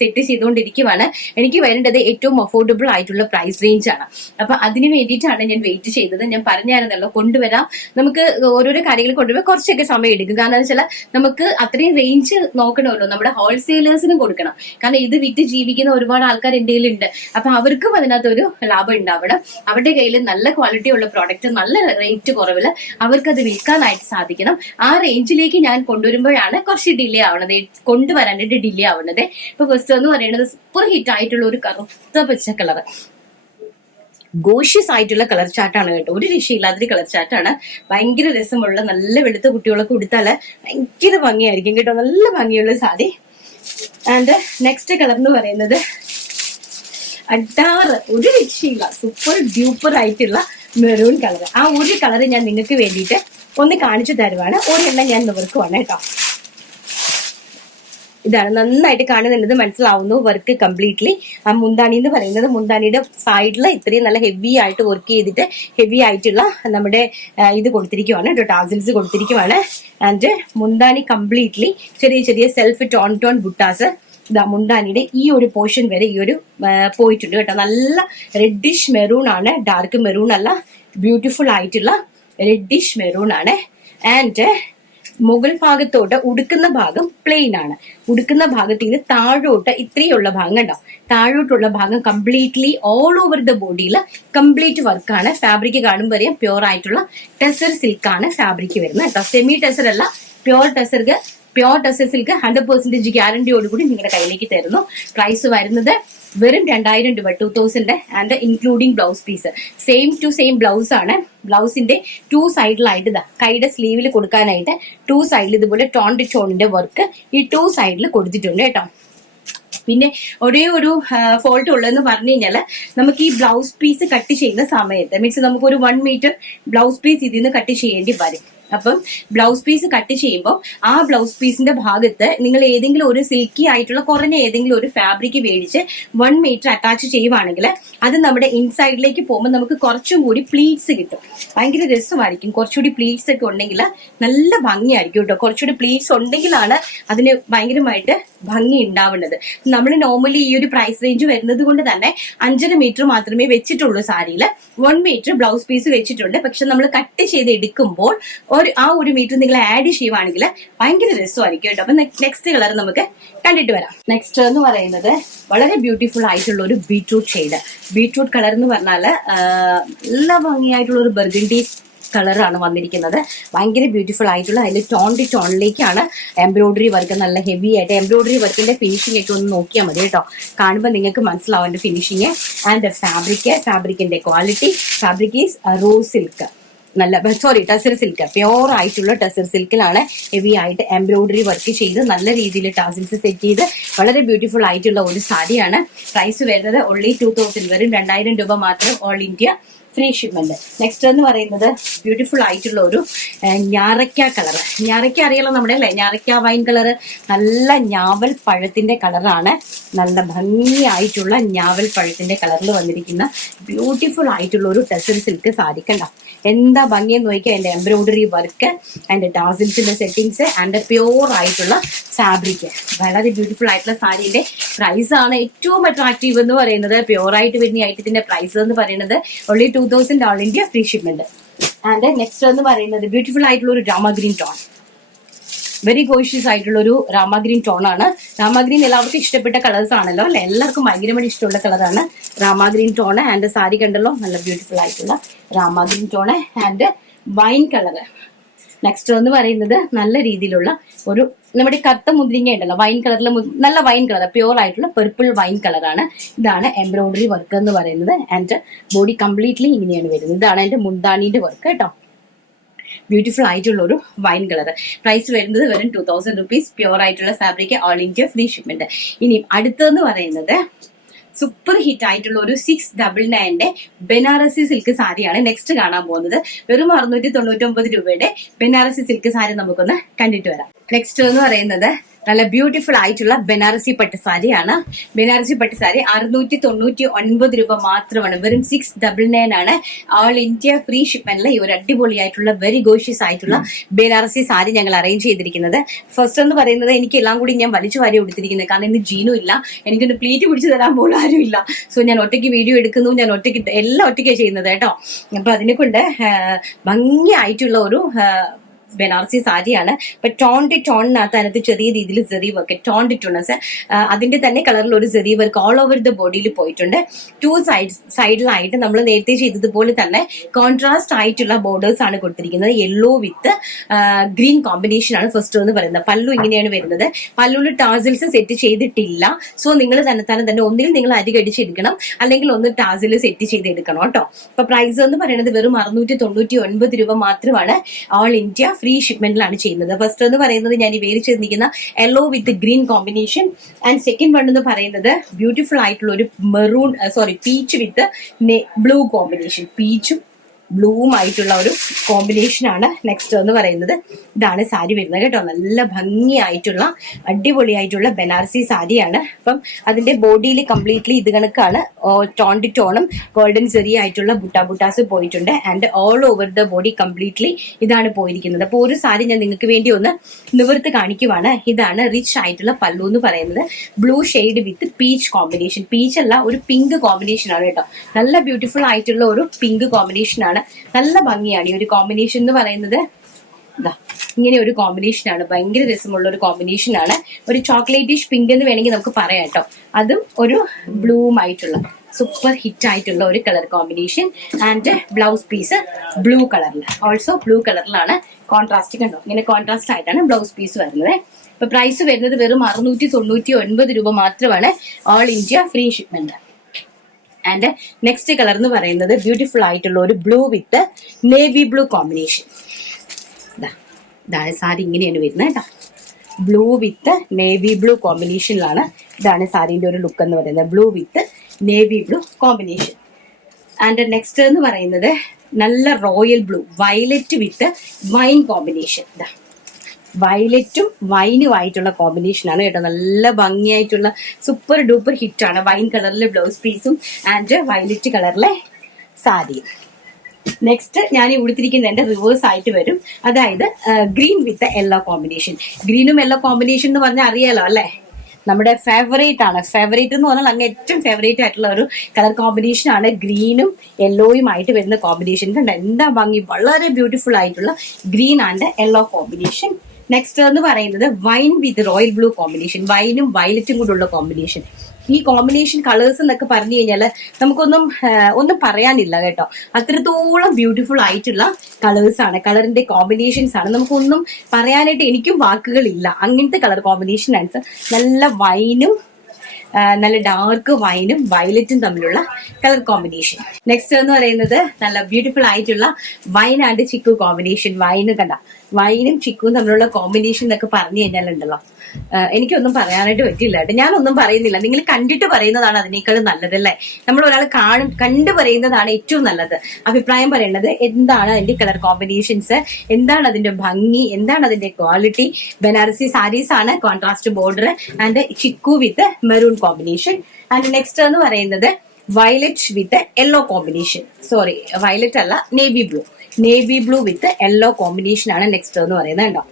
സെറ്റ് ചെയ്തുകൊണ്ടിരിക്കുവാണ്. എനിക്ക് വരേണ്ടത് ഏറ്റവും അഫോർഡബിൾ ആയിട്ടുള്ള പ്രൈസ് റേഞ്ച് ആണ്. അപ്പൊ അതിന് വേണ്ടിയിട്ടാണ് ഞാൻ വെയിറ്റ് ചെയ്തത്. ഞാൻ പറഞ്ഞായിരുന്നല്ലോ കൊണ്ടുവരാം, നമുക്ക് ഓരോരോ കാര്യങ്ങൾ കൊണ്ടുവരാൻ കുറച്ചൊക്കെ സമയം എടുക്കും. കാരണം എന്താ വെച്ചാൽ നമുക്ക് അത്രയും റേഞ്ച് നോക്കണമല്ലോ, നമ്മുടെ ഹോൾസെയിലേഴ്സിനും കൊടുക്കണം. കാരണം ഇത് വിറ്റ് ജീവിക്കുന്ന ഒരുപാട് ആൾക്കാർ എൻ്റെ കയ്യിലുണ്ട്. അപ്പൊ അവർക്കും അതിനകത്ത് ഒരു ലാഭം ഉണ്ടാവണം. അവരുടെ കയ്യിൽ നല്ല ക്വാളിറ്റി ഉള്ള പ്രോഡക്റ്റ് നല്ല റേറ്റ് കുറവില് അവർക്കത് വിൽക്കാനായിട്ട് സാധിക്കണം. ആ റേഞ്ചിലേക്ക് ഞാൻ കൊണ്ടുവരുമ്പോഴാണ് കുറച്ച് ഡിലേ ആവണത്, കൊണ്ടുവരാനായിട്ട് ഡിലേ ആവുന്നത്. ഇപ്പൊ ഫസ്റ്റ് എന്ന് പറയുന്നത് സൂപ്പർ ഹിറ്റ് ആയിട്ടുള്ള ഒരു കറുത്ത പച്ച കളർ, ഗോഷ്യസ് ആയിട്ടുള്ള കളർ ചാർട്ടാണ് കേട്ടോ. ഒരു രക്ഷയില്ലാത്തൊരു കളർ ചാർട്ടാണ്. ഭയങ്കര രസമുള്ള, നല്ല വെളുത്ത കുട്ടികളൊക്കെ ഉടുത്താല് ഭയങ്കര ഭംഗിയായിരിക്കും കേട്ടോ. നല്ല ഭംഗിയുള്ള സാരി. ആൻഡ് നെക്സ്റ്റ് കളർ എന്ന് പറയുന്നത് അഡാറ്, ഒരു രക്ഷയില്ല, സൂപ്പർ ഡ്യൂപ്പർ ആയിട്ടുള്ള മെറൂൺ കളർ. ആ ഒരു കളർ ഞാൻ നിങ്ങൾക്ക് വേണ്ടിയിട്ട് ഒന്ന് കാണിച്ചു തരുവാണ്. ഒരെണ്ണം ഞാൻ നിവർക്കുവാണ് കേട്ടോ. ഇതാണ് നന്നായിട്ട് കാണുന്നത്, മനസ്സിലാവുന്നു. വർക്ക് കംപ്ലീറ്റ്ലി മുന്താണി എന്ന് പറയുന്നത്, മുന്താണിയുടെ സൈഡിൽ ഇത്രയും നല്ല ഹെവി ആയിട്ട് വർക്ക് ചെയ്തിട്ട് ഹെവി ആയിട്ടുള്ള നമ്മുടെ ഇത് കൊടുത്തിരിക്കുവാണ് കേട്ടോ, ടാസിൽസ് കൊടുത്തിരിക്കുവാണ്. ആൻഡ് മുന്താണി കംപ്ലീറ്റ്ലി ചെറിയ ചെറിയ സെൽഫ് ടോൺ ബുട്ടാസ് ഇതാ മുന്താനിയുടെ ഈ ഒരു പോർഷൻ വരെ ഈ ഒരു പോയിട്ടുണ്ട് കേട്ടോ. നല്ല റെഡിഷ് മെറൂൺ ആണ്, ഡാർക്ക് മെറൂൺ അല്ല, ബ്യൂട്ടിഫുൾ ആയിട്ടുള്ള റെഡിഷ് മെറൂൺ ആണ്. ആൻഡ് മുകൾ ഭാഗത്തോട്ട് ഉടുക്കുന്ന ഭാഗം പ്ലെയിൻ ആണ്. ഉടുക്കുന്ന ഭാഗത്തിൽ നിന്ന് താഴോട്ട് ഇത്രയുള്ള ഭാഗം കണ്ടോ, താഴോട്ടുള്ള ഭാഗം കംപ്ലീറ്റ്ലി ഓൾ ഓവർ ദ ബോഡിയിൽ കംപ്ലീറ്റ് വർക്കാണ്. ഫാബ്രിക് കാണുമ്പോൾ അറിയാം പ്യോർ ആയിട്ടുള്ള ടെസർ സിൽക്കാണ് ഫാബ്രിക് വരുന്നത് കേട്ടോ. സെമി ടെസർ അല്ല, പ്യോർ ടെസർ സിൽക്ക് 100% ഗ്യാരണ്ടിയോടുകൂടി നിങ്ങളുടെ കയ്യിലേക്ക് തരുന്നു. പ്രൈസ് വരുന്നത് വെറും 2000 രൂപ, 2000 and including blouse piece. Same to same blouse ആണ്. ബ്ലൗസിന്റെ 2 സൈഡിലായിട്ട് ഇതാ കൈയുടെ സ്ലീവിൽ കൊടുക്കാനായിട്ട് 2 സൈഡിൽ ഇതുപോലെ ടോണിന്റെ വർക്ക് ഈ 2 സൈഡിൽ കൊടുത്തിട്ടുണ്ട് കേട്ടോ. പിന്നെ ഒരേ ഒരു ഫോൾട്ട് ഉള്ളതെന്ന് പറഞ്ഞു കഴിഞ്ഞാൽ നമുക്ക് ഈ ബ്ലൗസ് പീസ് കട്ട് ചെയ്യുന്ന സമയത്ത് മീൻസ് നമുക്ക് ഒരു 1 മീറ്റർ ബ്ലൗസ് പീസ് ഇതിൽ നിന്ന് കട്ട് ചെയ്യേണ്ടി വരും. അപ്പം ബ്ലൗസ് പീസ് കട്ട് ചെയ്യുമ്പോൾ ആ ബ്ലൗസ് പീസിന്റെ ഭാഗത്ത് നിങ്ങൾ ഏതെങ്കിലും ഒരു സിൽക്കി ആയിട്ടുള്ള കുറഞ്ഞ ഏതെങ്കിലും ഒരു ഫാബ്രിക് മേടിച്ച് 1 മീറ്റർ അറ്റാച്ച് ചെയ്യുവാണെങ്കിൽ അത് നമ്മുടെ ഇൻസൈഡിലേക്ക് പോകുമ്പോൾ നമുക്ക് കുറച്ചും കൂടി പ്ലീറ്റ്സ് കിട്ടും. ഭയങ്കര രസമായിരിക്കും. കുറച്ചുകൂടി പ്ലീറ്റ്സ് ഒക്കെ ഉണ്ടെങ്കിൽ നല്ല ഭംഗിയായിരിക്കും കേട്ടോ. കുറച്ചുകൂടി പ്ലീറ്റ്സ് ഉണ്ടെങ്കിലാണ് അതിന് ഭയങ്കരമായിട്ട് ഭംഗി ഉണ്ടാവുന്നത്. നമ്മൾ നോർമലി ഈ ഒരു പ്രൈസ് റേഞ്ച് വരുന്നത് കൊണ്ട് തന്നെ 5.5 മീറ്റർ മാത്രമേ വെച്ചിട്ടുള്ളൂ സാരിയിൽ. 1 മീറ്റർ ബ്ലൗസ് പീസ് വെച്ചിട്ടുണ്ട്. പക്ഷെ നമ്മൾ കട്ട് ചെയ്ത് എടുക്കുമ്പോൾ ആ 1 മീറ്റർ നിങ്ങൾ ആഡ് ചെയ്യുവാണെങ്കിൽ ഭയങ്കര രസമായിരിക്കും കേട്ടോ. അപ്പൊ നെക്സ്റ്റ് കളർ നമുക്ക് കണ്ടിട്ട് വരാം. നെക്സ്റ്റ് എന്ന് പറയുന്നത് വളരെ ബ്യൂട്ടിഫുൾ ആയിട്ടുള്ള ഒരു ബീട്രൂട്ട് ഷെയ്ഡ്. ബീട്രൂട്ട് കളർ എന്ന് പറഞ്ഞാല് നല്ല ഭംഗിയായിട്ടുള്ള ഒരു ബർഗണ്ടി കളറാണ് വന്നിരിക്കുന്നത്. ഭയങ്കര ബ്യൂട്ടിഫുൾ ആയിട്ടുള്ള അതിൽ ടോണിലേക്കാണ് എംബ്രോയിഡറി വർക്ക്, നല്ല ഹെവി ആയിട്ട്. എംബ്രോയിഡറി വർക്കിന്റെ ഫിനിഷിംഗ് ഒക്കെ ഒന്ന് നോക്കിയാൽ മതി കേട്ടോ. കാണുമ്പോൾ നിങ്ങൾക്ക് മനസ്സിലാവും അതിന്റെ ഫിനിഷിങ്. ആൻഡ് ഫാബ്രിക്കിന്റെ quality. Fabric is rose silk, tussar silk, pure ആയിട്ടുള്ള ടസർ സിൽക്കിലാണ് ഹെവി ആയിട്ട് എംബ്രോയിഡറി വർക്ക് ചെയ്ത് നല്ല രീതിയിൽ ടാസിൽസ് സെറ്റ് ചെയ്ത് വളരെ ബ്യൂട്ടിഫുൾ ആയിട്ടുള്ള ഒരു സാരിയാണ്. പ്രൈസ് വരുന്നത് ഓൺലി 2000, വെറും 2000 രൂപ മാത്രം, all India free shipment. Next എന്ന് പറയുന്നത് ബ്യൂട്ടിഫുൾ ആയിട്ടുള്ള ഒരു ഞാറയ്ക്ക കളർ. ഞാറയ്ക്ക അറിയാലോ നമ്മുടെ അല്ലേ, ഞാറയ്ക്ക വൈൻ കളർ. നല്ല ഞാവൽ പഴത്തിന്റെ കളറാണ്. നല്ല ഭംഗിയായിട്ടുള്ള ഞാവൽ പഴത്തിന്റെ കളറിൽ വന്നിരിക്കുന്ന ബ്യൂട്ടിഫുൾ ആയിട്ടുള്ള ഒരു ടെസർ സിൽക്ക് സാരി. കണ്ടോ എന്താ ഭംഗിയെന്ന് നോക്കിയാൽ അതിന്റെ എംബ്രോയിഡറി വർക്ക്, അതിന്റെ ടാസിൽസിന്റെ സെറ്റിങ്സ് ആൻഡ് പ്യോർ ആയിട്ടുള്ള ഫാബ്രിക്. വളരെ ബ്യൂട്ടിഫുൾ ആയിട്ടുള്ള സാരിന്റെ പ്രൈസ് ആണ് ഏറ്റവും അട്രാക്റ്റീവ് എന്ന് പറയുന്നത്. പ്യോർ ആയിട്ട് വരുന്ന ഐറ്റത്തിന്റെ പ്രൈസ് എന്ന് പറയുന്നത് only 2000, all India free shipment. And next എന്ന് പറയുന്നത് ബ്യൂട്ടിഫുൾ ആയിട്ടുള്ള ഒരു Rama green tone. Very gorgeous ആയിട്ടുള്ള ഒരു രാമ ഗ്രീൻ ടോൺ ആണ്. രാമ ഗ്രീൻ എല്ലാവർക്കും ഇഷ്ടപ്പെട്ട കളേഴ്സ് ആണല്ലോ അല്ലെ, എല്ലാവർക്കും ഭയങ്കരമായിട്ട് ഇഷ്ടമുള്ള കളറാണ് Rama green tone. And sari കണ്ടല്ലോ, നല്ല ബ്യൂട്ടിഫുൾ ആയിട്ടുള്ള Rama green tone and wine colour. Next എന്ന് പറയുന്നത് നല്ല രീതിയിലുള്ള ഒരു നമ്മുടെ കറുത്ത മുന്തിരിങ്ങ ഉണ്ടല്ലോ, വൈൻ കളറിൽ നല്ല വൈൻ കളർ, പ്യൂർ ആയിട്ടുള്ള പെർപ്പിൾ വൈൻ കളറാണ്. ഇതാണ് എംബ്രോയിഡറി വർക്ക് എന്ന് പറയുന്നത്. ആൻഡ് ബോഡി കംപ്ലീറ്റ്ലി ഇങ്ങനെയാണ് വരുന്നത്. ഇതാണ് എന്റെ മുന്താണിന്റെ വർക്ക് കേട്ടോ. ബ്യൂട്ടിഫുൾ ആയിട്ടുള്ള ഒരു വൈൻ കളർ. പ്രൈസ് വരുന്നത് വെറും 2000 rupees. പ്യൂർ ആയിട്ടുള്ള fabric, all India free shipment. ഇനി അടുത്തെന്ന് പറയുന്നത് സൂപ്പർ ഹിറ്റ് ആയിട്ടുള്ള ഒരു 699 ബനാറസി സിൽക്ക് സാരിയാണ് നെക്സ്റ്റ് കാണാൻ പോകുന്നത്. വെറും 699 രൂപയുടെ ബനാറസി സിൽക്ക് സാരി നമുക്കൊന്ന് കണ്ടിട്ട് വരാം. നെക്സ്റ്റ് എന്ന് പറയുന്നത് നല്ല ബ്യൂട്ടിഫുൾ ആയിട്ടുള്ള ബനാറസി പട്ട് സാരിയാണ്. ബനാറസി പട്ട് സാരി 699 രൂപ മാത്രമാണ്. വെറും 699 ആണ്. ഓൾ ഇന്ത്യ ഫ്രീ ഷിപ്മെന്റിൽ ഈ ഒരു അടിപൊളിയായിട്ടുള്ള വെരി ഗോഷ്യസ് ആയിട്ടുള്ള ബനാറസി സാരി ഞങ്ങൾ അറേഞ്ച് ചെയ്തിരിക്കുന്നത്. ഫസ്റ്റ് എന്ന് പറയുന്നത് എനിക്ക് എല്ലാം കൂടി ഞാൻ വലിച്ചു വാരി കൊടുത്തിരിക്കുന്നത്, കാരണം ഇന്ന് ജീനു ഇല്ല, എനിക്കൊന്ന് പ്ലീറ്റ് പിടിച്ചു തരാൻ പോലും ആരും ഇല്ല. സോ ഞാൻ ഒറ്റയ്ക്ക് വീഡിയോ എടുക്കുന്നു, ഞാൻ ഒറ്റയ്ക്ക് എല്ലാം ഒറ്റയ്ക്കാണ് ചെയ്യുന്നത് കേട്ടോ. അപ്പൊ അതിനെ കൊണ്ട് ഭംഗിയായിട്ടുള്ള ഒരു ബനാറസി സാരിയാണ്. ഇപ്പൊ ടോൺഡ് ടോണിനകത്ത് അതിനകത്ത് ചെറിയ രീതിയിൽ സെറി വർക്ക്, ടോൺഡ് ടോണസ്, അതിന്റെ തന്നെ കളറിൽ ഒരു സെറി വർക്ക് ഓൾ ഓവർ ദ ബോഡിയിൽ പോയിട്ടുണ്ട്. 2 സൈഡിലായിട്ട് നമ്മൾ നേരത്തെ ചെയ്തതുപോലെ തന്നെ കോൺട്രാസ്റ്റ് ആയിട്ടുള്ള ബോർഡേഴ്സ് ആണ് കൊടുത്തിരിക്കുന്നത്. യെല്ലോ വിത്ത് ഗ്രീൻ കോമ്പിനേഷൻ ആണ് ഫസ്റ്റ് എന്ന് പറയുന്നത്. പല്ലു ഇങ്ങനെയാണ് വരുന്നത്. പല്ലുവിൽ ടാസിൽസ് സെറ്റ് ചെയ്തിട്ടില്ല. സോ നിങ്ങൾ തന്നെ ഒന്നിൽ നിങ്ങൾ അരികടിച്ചെടുക്കണം, അല്ലെങ്കിൽ ഒന്ന് ടാസിൽ സെറ്റ് ചെയ്തെടുക്കണം കേട്ടോ. ഇപ്പൊ പ്രൈസ് എന്ന് പറയുന്നത് വെറും 699 രൂപ മാത്രമാണ്. ഓൾ ഇന്ത്യ ഫ്രീ ഷിപ്മെന്റിലാണ് ചെയ്യുന്നത്. ഫസ്റ്റ് എന്ന് പറയുന്നത് ഞാൻ ഈ വേരി ചെയ്തിരിക്കുന്ന yellow with green combination. And second one എന്ന് പറയുന്നത് ബ്യൂട്ടിഫുൾ ആയിട്ടുള്ള ഒരു പീച്ച് വിത്ത് ബ്ലൂ കോമ്പിനേഷൻ. പീച്ചും ബ്ലൂവും ആയിട്ടുള്ള ഒരു കോമ്പിനേഷൻ ആണ് നെക്സ്റ്റ് എന്ന് പറയുന്നത്. ഇതാണ് സാരി വരുന്നത് കേട്ടോ. നല്ല ഭംഗിയായിട്ടുള്ള അടിപൊളിയായിട്ടുള്ള ബനാറസി സാരിയാണ്. അപ്പം അതിന്റെ ബോഡിയിൽ കംപ്ലീറ്റ്ലി ഇത് കണക്കാണ് ടോൺഡ് ടോണും ഗോൾഡൻ സെറി ആയിട്ടുള്ള ബുട്ടാസ് പോയിട്ടുണ്ട്. And all over the body completely ഇതാണ് പോയിരിക്കുന്നത്. അപ്പോൾ ഒരു സാരി ഞാൻ നിങ്ങൾക്ക് വേണ്ടി ഒന്ന് നിവർത്ത് കാണിക്കുവാണ്. ഇതാണ് റിച്ച് ആയിട്ടുള്ള പല്ലു എന്ന് പറയുന്നത്. ബ്ലൂ ഷെയ്ഡ് വിത്ത് പീച്ച് കോമ്പിനേഷൻ. പീച്ച് അല്ല, ഒരു പിങ്ക് കോമ്പിനേഷൻ ആണ് കേട്ടോ. നല്ല ബ്യൂട്ടിഫുൾ ആയിട്ടുള്ള ഒരു പിങ്ക് കോമ്പിനേഷൻ ആണ്. നല്ല ഭംഗിയാണ് ഈ ഒരു കോമ്പിനേഷൻ എന്ന് പറയുന്നത്. ഇങ്ങനെ ഒരു കോമ്പിനേഷൻ ആണ്, ഭയങ്കര രസമുള്ള ഒരു കോമ്പിനേഷൻ ആണ്. ഒരു ചോക്ലേറ്റിഷ് പിങ്ക് എന്ന് വേണമെങ്കിൽ നമുക്ക് പറയാം കേട്ടോ. അതും ഒരു ബ്ലൂവുമായിട്ടുള്ള സൂപ്പർ ഹിറ്റ് ആയിട്ടുള്ള ഒരു colour combination. And blouse piece blue കളറിൽ, ഓൾസോ ബ്ലൂ കളറിലാണ്. കോൺട്രാസ്റ്റ് കണ്ടോ, ഇങ്ങനെ കോൺട്രാസ്റ്റ് ആയിട്ടാണ് ബ്ലൗസ് പീസ് വരുന്നത്. ഇപ്പൊ പ്രൈസ് വരുന്നത് വെറും 699 രൂപ മാത്രമാണ്. All India free shipment. And next colour എന്ന് പറയുന്നത് ബ്യൂട്ടിഫുൾ ആയിട്ടുള്ള ഒരു blue with navy blue combination. ഇതാണ് സാരി, ഇങ്ങനെയാണ് വരുന്നത് കേട്ടോ. ബ്ലൂ വിത്ത് നേവി ബ്ലൂ കോമ്പിനേഷനിലാണ്. ഇതാണ് സാരിന്റെ ഒരു ലുക്ക് എന്ന് പറയുന്നത്, blue with navy blue combination. And next എന്ന് പറയുന്നത് നല്ല royal blue, violet with wine combination. വയലറ്റും വൈനും ആയിട്ടുള്ള കോമ്പിനേഷൻ ആണ് കേട്ടോ. നല്ല ഭംഗിയായിട്ടുള്ള സൂപ്പർ ഡൂപ്പർ ഹിറ്റാണ്. വൈൻ കളറിലെ ബ്ലൗസ് പീസും ആൻഡ് വയലറ്റ് കളറിലെ സാരിയും. നെക്സ്റ്റ് ഞാൻ ഉടുത്തിരിക്കുന്നതിന്റെ റിവേഴ്സ് ആയിട്ട് വരും. അതായത് ഗ്രീൻ വിത്ത് യെല്ലോ കോമ്പിനേഷൻ. ഗ്രീനും യെല്ലോ കോമ്പിനേഷൻ എന്ന് പറഞ്ഞാൽ അറിയാലോ അല്ലെ, നമ്മുടെ ഫേവറേറ്റ് ആണ്. ഫേവറേറ്റ് എന്ന് പറഞ്ഞാൽ അങ്ങ് ഏറ്റവും ഫേവറേറ്റ് ആയിട്ടുള്ള ഒരു കളർ കോമ്പിനേഷൻ ആണ് ഗ്രീനും യെല്ലോയും ആയിട്ട് വരുന്ന കോമ്പിനേഷൻ. കണ്ട എന്താ ഭംഗി, വളരെ ബ്യൂട്ടിഫുൾ ആയിട്ടുള്ള green and yellow combination. Next എന്ന് പറയുന്നത് wine with royal blue combination. വൈനും വയലറ്റും കൂടെ ഉള്ള കോമ്പിനേഷൻ. ഈ കോമ്പിനേഷൻ കളേഴ്സ് എന്നൊക്കെ പറഞ്ഞു കഴിഞ്ഞാല് ഒന്നും പറയാനില്ല കേട്ടോ. അത്രത്തോളം ബ്യൂട്ടിഫുൾ ആയിട്ടുള്ള കളേഴ്സ് ആണ്, കളറിന്റെ കോമ്പിനേഷൻസ് ആണ്. നമുക്കൊന്നും പറയാനായിട്ട് എനിക്കും വാക്കുകളില്ല. അങ്ങനത്തെ കളർ കോമ്പിനേഷൻ ആണ്. നല്ല വൈനും നല്ല ഡാർക്ക് വൈനും വയലറ്റും തമ്മിലുള്ള കളർ കോമ്പിനേഷൻ. നെക്സ്റ്റ് എന്ന് പറയുന്നത് നല്ല ബ്യൂട്ടിഫുൾ ആയിട്ടുള്ള വൈൻ ആൻഡ് ചിക്കു കോമ്പിനേഷൻ. വൈന് കണ്ട, വൈനും ചിക്കുവും തമ്മിലുള്ള കോമ്പിനേഷൻ എന്നൊക്കെ പറഞ്ഞു കഴിഞ്ഞാലുണ്ടല്ലോ, എനിക്കൊന്നും പറയാനായിട്ട് പറ്റില്ല കേട്ടോ. ഞാനൊന്നും പറയുന്നില്ല, നിങ്ങൾ കണ്ടിട്ട് പറയുന്നതാണ് അതിനേക്കാളും നല്ലതല്ലേ. നമ്മൾ ഒരാൾ കണ്ടു പറയുന്നതാണ് ഏറ്റവും നല്ലത്. അഭിപ്രായം പറയേണ്ടത് എന്താണ് അതിന്റെ കളർ കോമ്പിനേഷൻസ്, എന്താണ് അതിന്റെ ഭംഗി, എന്താണ് അതിന്റെ ക്വാളിറ്റി. ബനാറസി സാരീസ് ആണ്, contrast border and chikoo with maroon combination. And next എന്ന് പറയുന്നത് violet with yellow combination. Sorry, violet അല്ല, navy blue. Navy blue with yellow combination ആണ് നെക്സ്റ്റ് എന്ന് പറയുന്നത് കേട്ടോ.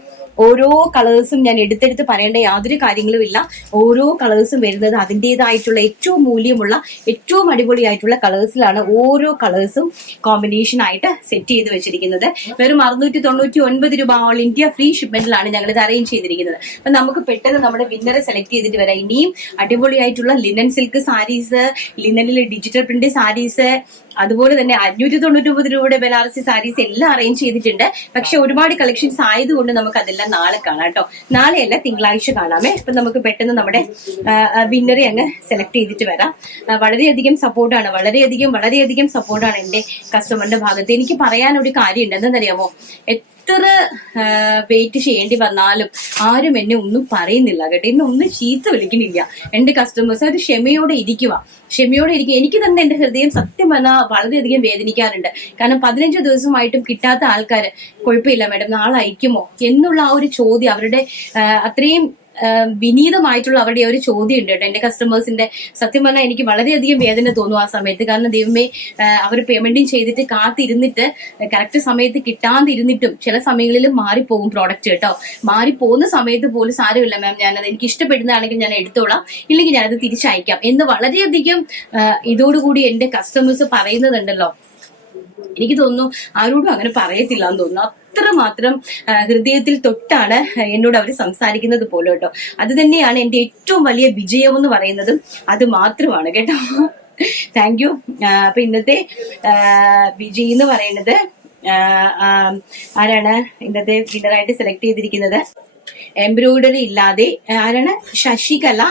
ഓരോ കളേഴ്സും ഞാൻ എടുത്തെടുത്ത് പറയേണ്ട യാതൊരു കാര്യങ്ങളും ഇല്ല. ഓരോ കളേഴ്സും വരുന്നത് അതിൻ്റെതായിട്ടുള്ള ഏറ്റവും മൂല്യമുള്ള ഏറ്റവും അടിപൊളിയായിട്ടുള്ള കളേഴ്സിലാണ് ഓരോ കളേഴ്സും കോമ്പിനേഷൻ ആയിട്ട് സെറ്റ് ചെയ്ത് വെച്ചിരിക്കുന്നത്. വെറും 699 രൂപ ഓൾ ഇന്ത്യ ഫ്രീ ഷിപ്മെന്റിലാണ് ഞങ്ങൾ ഇത് അറേഞ്ച് ചെയ്തിരിക്കുന്നത്. അപ്പൊ നമുക്ക് പെട്ടെന്ന് നമ്മുടെ വിന്നറെ സെലക്ട് ചെയ്തിട്ട് വരാം. ഇനിയും അടിപൊളിയായിട്ടുള്ള ലിനൻ സിൽക്ക് സാരീസ്, ലിനനിൽ ഡിജിറ്റൽ പ്രിന്റ് സാരീസ്, അതുപോലെ തന്നെ 599 രൂപയുടെ ബനാറസി സാരീസ് എല്ലാം അറേഞ്ച് ചെയ്തിട്ടുണ്ട്. പക്ഷെ ഒരുപാട് കളക്ഷൻസ് ആയതുകൊണ്ട് നമുക്ക് അതെല്ലാം നാളെ കാണാം കേട്ടോ. നാളെയല്ല, തിങ്കളാഴ്ച കാണാമേ. അപ്പൊ നമുക്ക് പെട്ടെന്ന് നമ്മുടെ വിന്നറെ അങ്ങ് സെലക്ട് ചെയ്തിട്ട് വരാം. വളരെയധികം സപ്പോർട്ടാണ്, വളരെയധികം സപ്പോർട്ടാണ് എന്റെ കസ്റ്റമറിന്റെ ഭാഗത്ത്. എനിക്ക് പറയാനൊരു കാര്യമുണ്ട്, എന്താണെന്നറിയാമോ? എത്ര വെയിറ്റ് ചെയ്യേണ്ടി വന്നാലും ആരും എന്നെ ഒന്നും പറയുന്നില്ല കേട്ടോ. എന്നെ ഒന്നും ചീത്ത വിളിക്കുന്നില്ല എന്റെ കസ്റ്റമേഴ്സ്. അവർ ക്ഷമയോടെ ഇരിക്കുക. എനിക്ക് തന്നെ എന്റെ ഹൃദയം സത്യം പറഞ്ഞാൽ വളരെയധികം വേദനിക്കാറുണ്ട്. കാരണം 15 ദിവസമായിട്ടും കിട്ടാത്ത ആൾക്കാർ കുഴപ്പമില്ല മാഡം നാളെ അയക്കുമോ എന്നുള്ള ആ ഒരു ചോദ്യം, അവരുടെ അത്രയും വിനീതമായിട്ടുള്ള അവരുടെ ഒരു ചോദ്യം ഉണ്ട് കേട്ടോ എന്റെ കസ്റ്റമേഴ്സിന്റെ. സത്യം പറഞ്ഞാൽ എനിക്ക് വളരെയധികം വേദന തോന്നും ആ സമയത്ത്. കാരണം ദൈവമേ, അവർ പേയ്മെന്റും ചെയ്തിട്ട് കാത്തിരുന്നിട്ട് കറക്റ്റ് സമയത്ത് കിട്ടാതിരുന്നിട്ടും ചില സമയങ്ങളിൽ മാറിപ്പോകും പ്രോഡക്റ്റ് കേട്ടോ. മാറിപ്പോകുന്ന സമയത്ത് പോലും സാരമില്ല മാം, ഞാനത് എനിക്ക് ഇഷ്ടപ്പെടുന്നതാണെങ്കിൽ ഞാൻ എടുത്തോളാം, ഇല്ലെങ്കിൽ ഞാനത് തിരിച്ചയക്കാം എന്ന് വളരെയധികം ഇതോടുകൂടി എന്റെ കസ്റ്റമേഴ്സ് പറയുന്നതുണ്ടല്ലോ. എനിക്ക് തോന്നുന്നു ആരോടും അങ്ങനെ പറയത്തില്ല എന്ന് തോന്നുന്നു. അത്രമാത്രം ഹൃദയത്തിൽ തൊട്ടാണ് എന്നോട് അവർ സംസാരിക്കുന്നത് പോലും കേട്ടോ. അത് തന്നെയാണ് എന്റെ ഏറ്റവും വലിയ വിജയം എന്ന് പറയുന്നതും അത് മാത്രമാണ് കേട്ടോ. Thank you. അപ്പൊ ഇന്നത്തെ വിജയ് എന്ന് പറയുന്നത് ആരാണ് ഇന്നത്തെ വിന്നറായിട്ട് സെലക്ട് ചെയ്തിരിക്കുന്നത്? എംബ്രോയിഡറി ഇല്ലാതെ ആരാണ്? ശശികല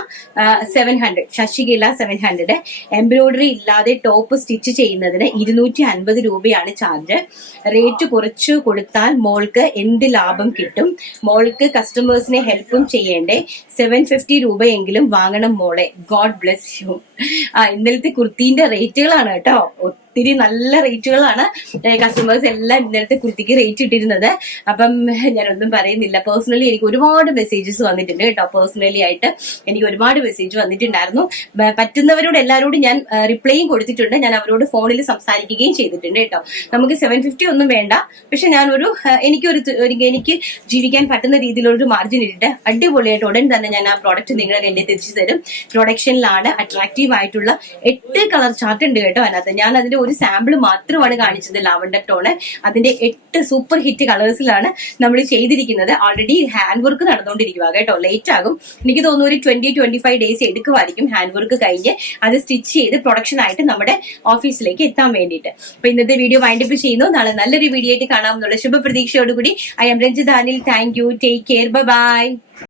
700. എംബ്രോയിഡറി ഇല്ലാതെ ടോപ്പ് സ്റ്റിച്ച് ചെയ്യുന്നതിന് 250 രൂപയാണ് ചാർജ്. റേറ്റ് കുറച്ചു കൊടുത്താൽ മോൾക്ക് എന്ത് ലാഭം കിട്ടും? മോൾക്ക് കസ്റ്റമേഴ്സിനെ ഹെൽപ്പും ചെയ്യേണ്ടേ? 750 രൂപയെങ്കിലും വാങ്ങണം മോളെ. God bless you. ഇന്നലത്തെ കുർത്തിന്റെ റേറ്റുകളാണ് കേട്ടോ. ഒത്തിരി നല്ല റേറ്റുകളാണ് കസ്റ്റമേഴ്സ് എല്ലാം ഇന്നലത്തെ കുർത്തിക്ക് റേറ്റ് ഇട്ടിരുന്നത്. അപ്പം ഞാനൊന്നും പറയുന്നില്ല. പേഴ്സണലി എനിക്ക് ഒരുപാട് മെസ്സേജസ് വന്നിട്ടുണ്ട് കേട്ടോ. പേഴ്സണലി ആയിട്ട് എനിക്ക് ഒരുപാട് മെസ്സേജ് വന്നിട്ടുണ്ടായിരുന്നു. പറ്റുന്നവരോട് എല്ലാവരോടും ഞാൻ റിപ്ലൈയും കൊടുത്തിട്ടുണ്ട്. ഞാൻ അവരോട് ഫോണിൽ സംസാരിക്കുകയും ചെയ്തിട്ടുണ്ട് കേട്ടോ. നമുക്ക് 750 ഒന്നും വേണ്ട, പക്ഷെ ഞാനൊരു എനിക്ക് ജീവിക്കാൻ പറ്റുന്ന രീതിയിലൊരു മാർജിൻ ഇട്ടിട്ട് അടിപൊളിയായിട്ട് ഉടൻ തന്നെ ഞാൻ ആ പ്രോഡക്റ്റ് നിങ്ങളുടെ എന്റെ തിരിച്ചു തരും. പ്രൊഡക്ഷനിലാണ് അട്രാക്റ്റീവ് ആയിട്ടുള്ള 8 കളർ ചാർട്ട് ഉണ്ട് കേട്ടോ അതിനകത്ത്. ഞാൻ അതിന്റെ ഒരു സാമ്പിൾ മാത്രമാണ് കാണിച്ചത്, ലാവൻഡർ ടോണ്. അതിന്റെ 8 സൂപ്പർ ഹിറ്റ് കളേഴ്സിലാണ് നമ്മൾ ചെയ്തിരിക്കുന്നത്. ഓൾറെഡി ഹാൻഡ് വർക്ക് നടന്നുകൊണ്ടിരിക്കുക കേട്ടോ. ലേറ്റ് ആകും, എനിക്ക് തോന്നുന്നു ഒരു 20-25 ഡേയ്സ് എടുക്കുമായിരിക്കും ഹാൻഡ് വർക്ക് കഴിഞ്ഞ് അത് സ്റ്റിച്ച് ചെയ്ത് പ്രൊഡക്ഷൻ ആയിട്ട് നമ്മുടെ ഓഫീസിലേക്ക് എത്താൻ വേണ്ടിയിട്ട്. അപ്പൊ ഇന്നത്തെ വീഡിയോ വൈൻഡപ്പ് ചെയ്യുന്നു. നാളെ നല്ലൊരു വീഡിയോ ആയിട്ട് കാണാമെന്നുള്ള ശുഭപ്രതീക്ഷയോടുകൂടി I'm Ranjitha Anil. Thank you. Take care. By.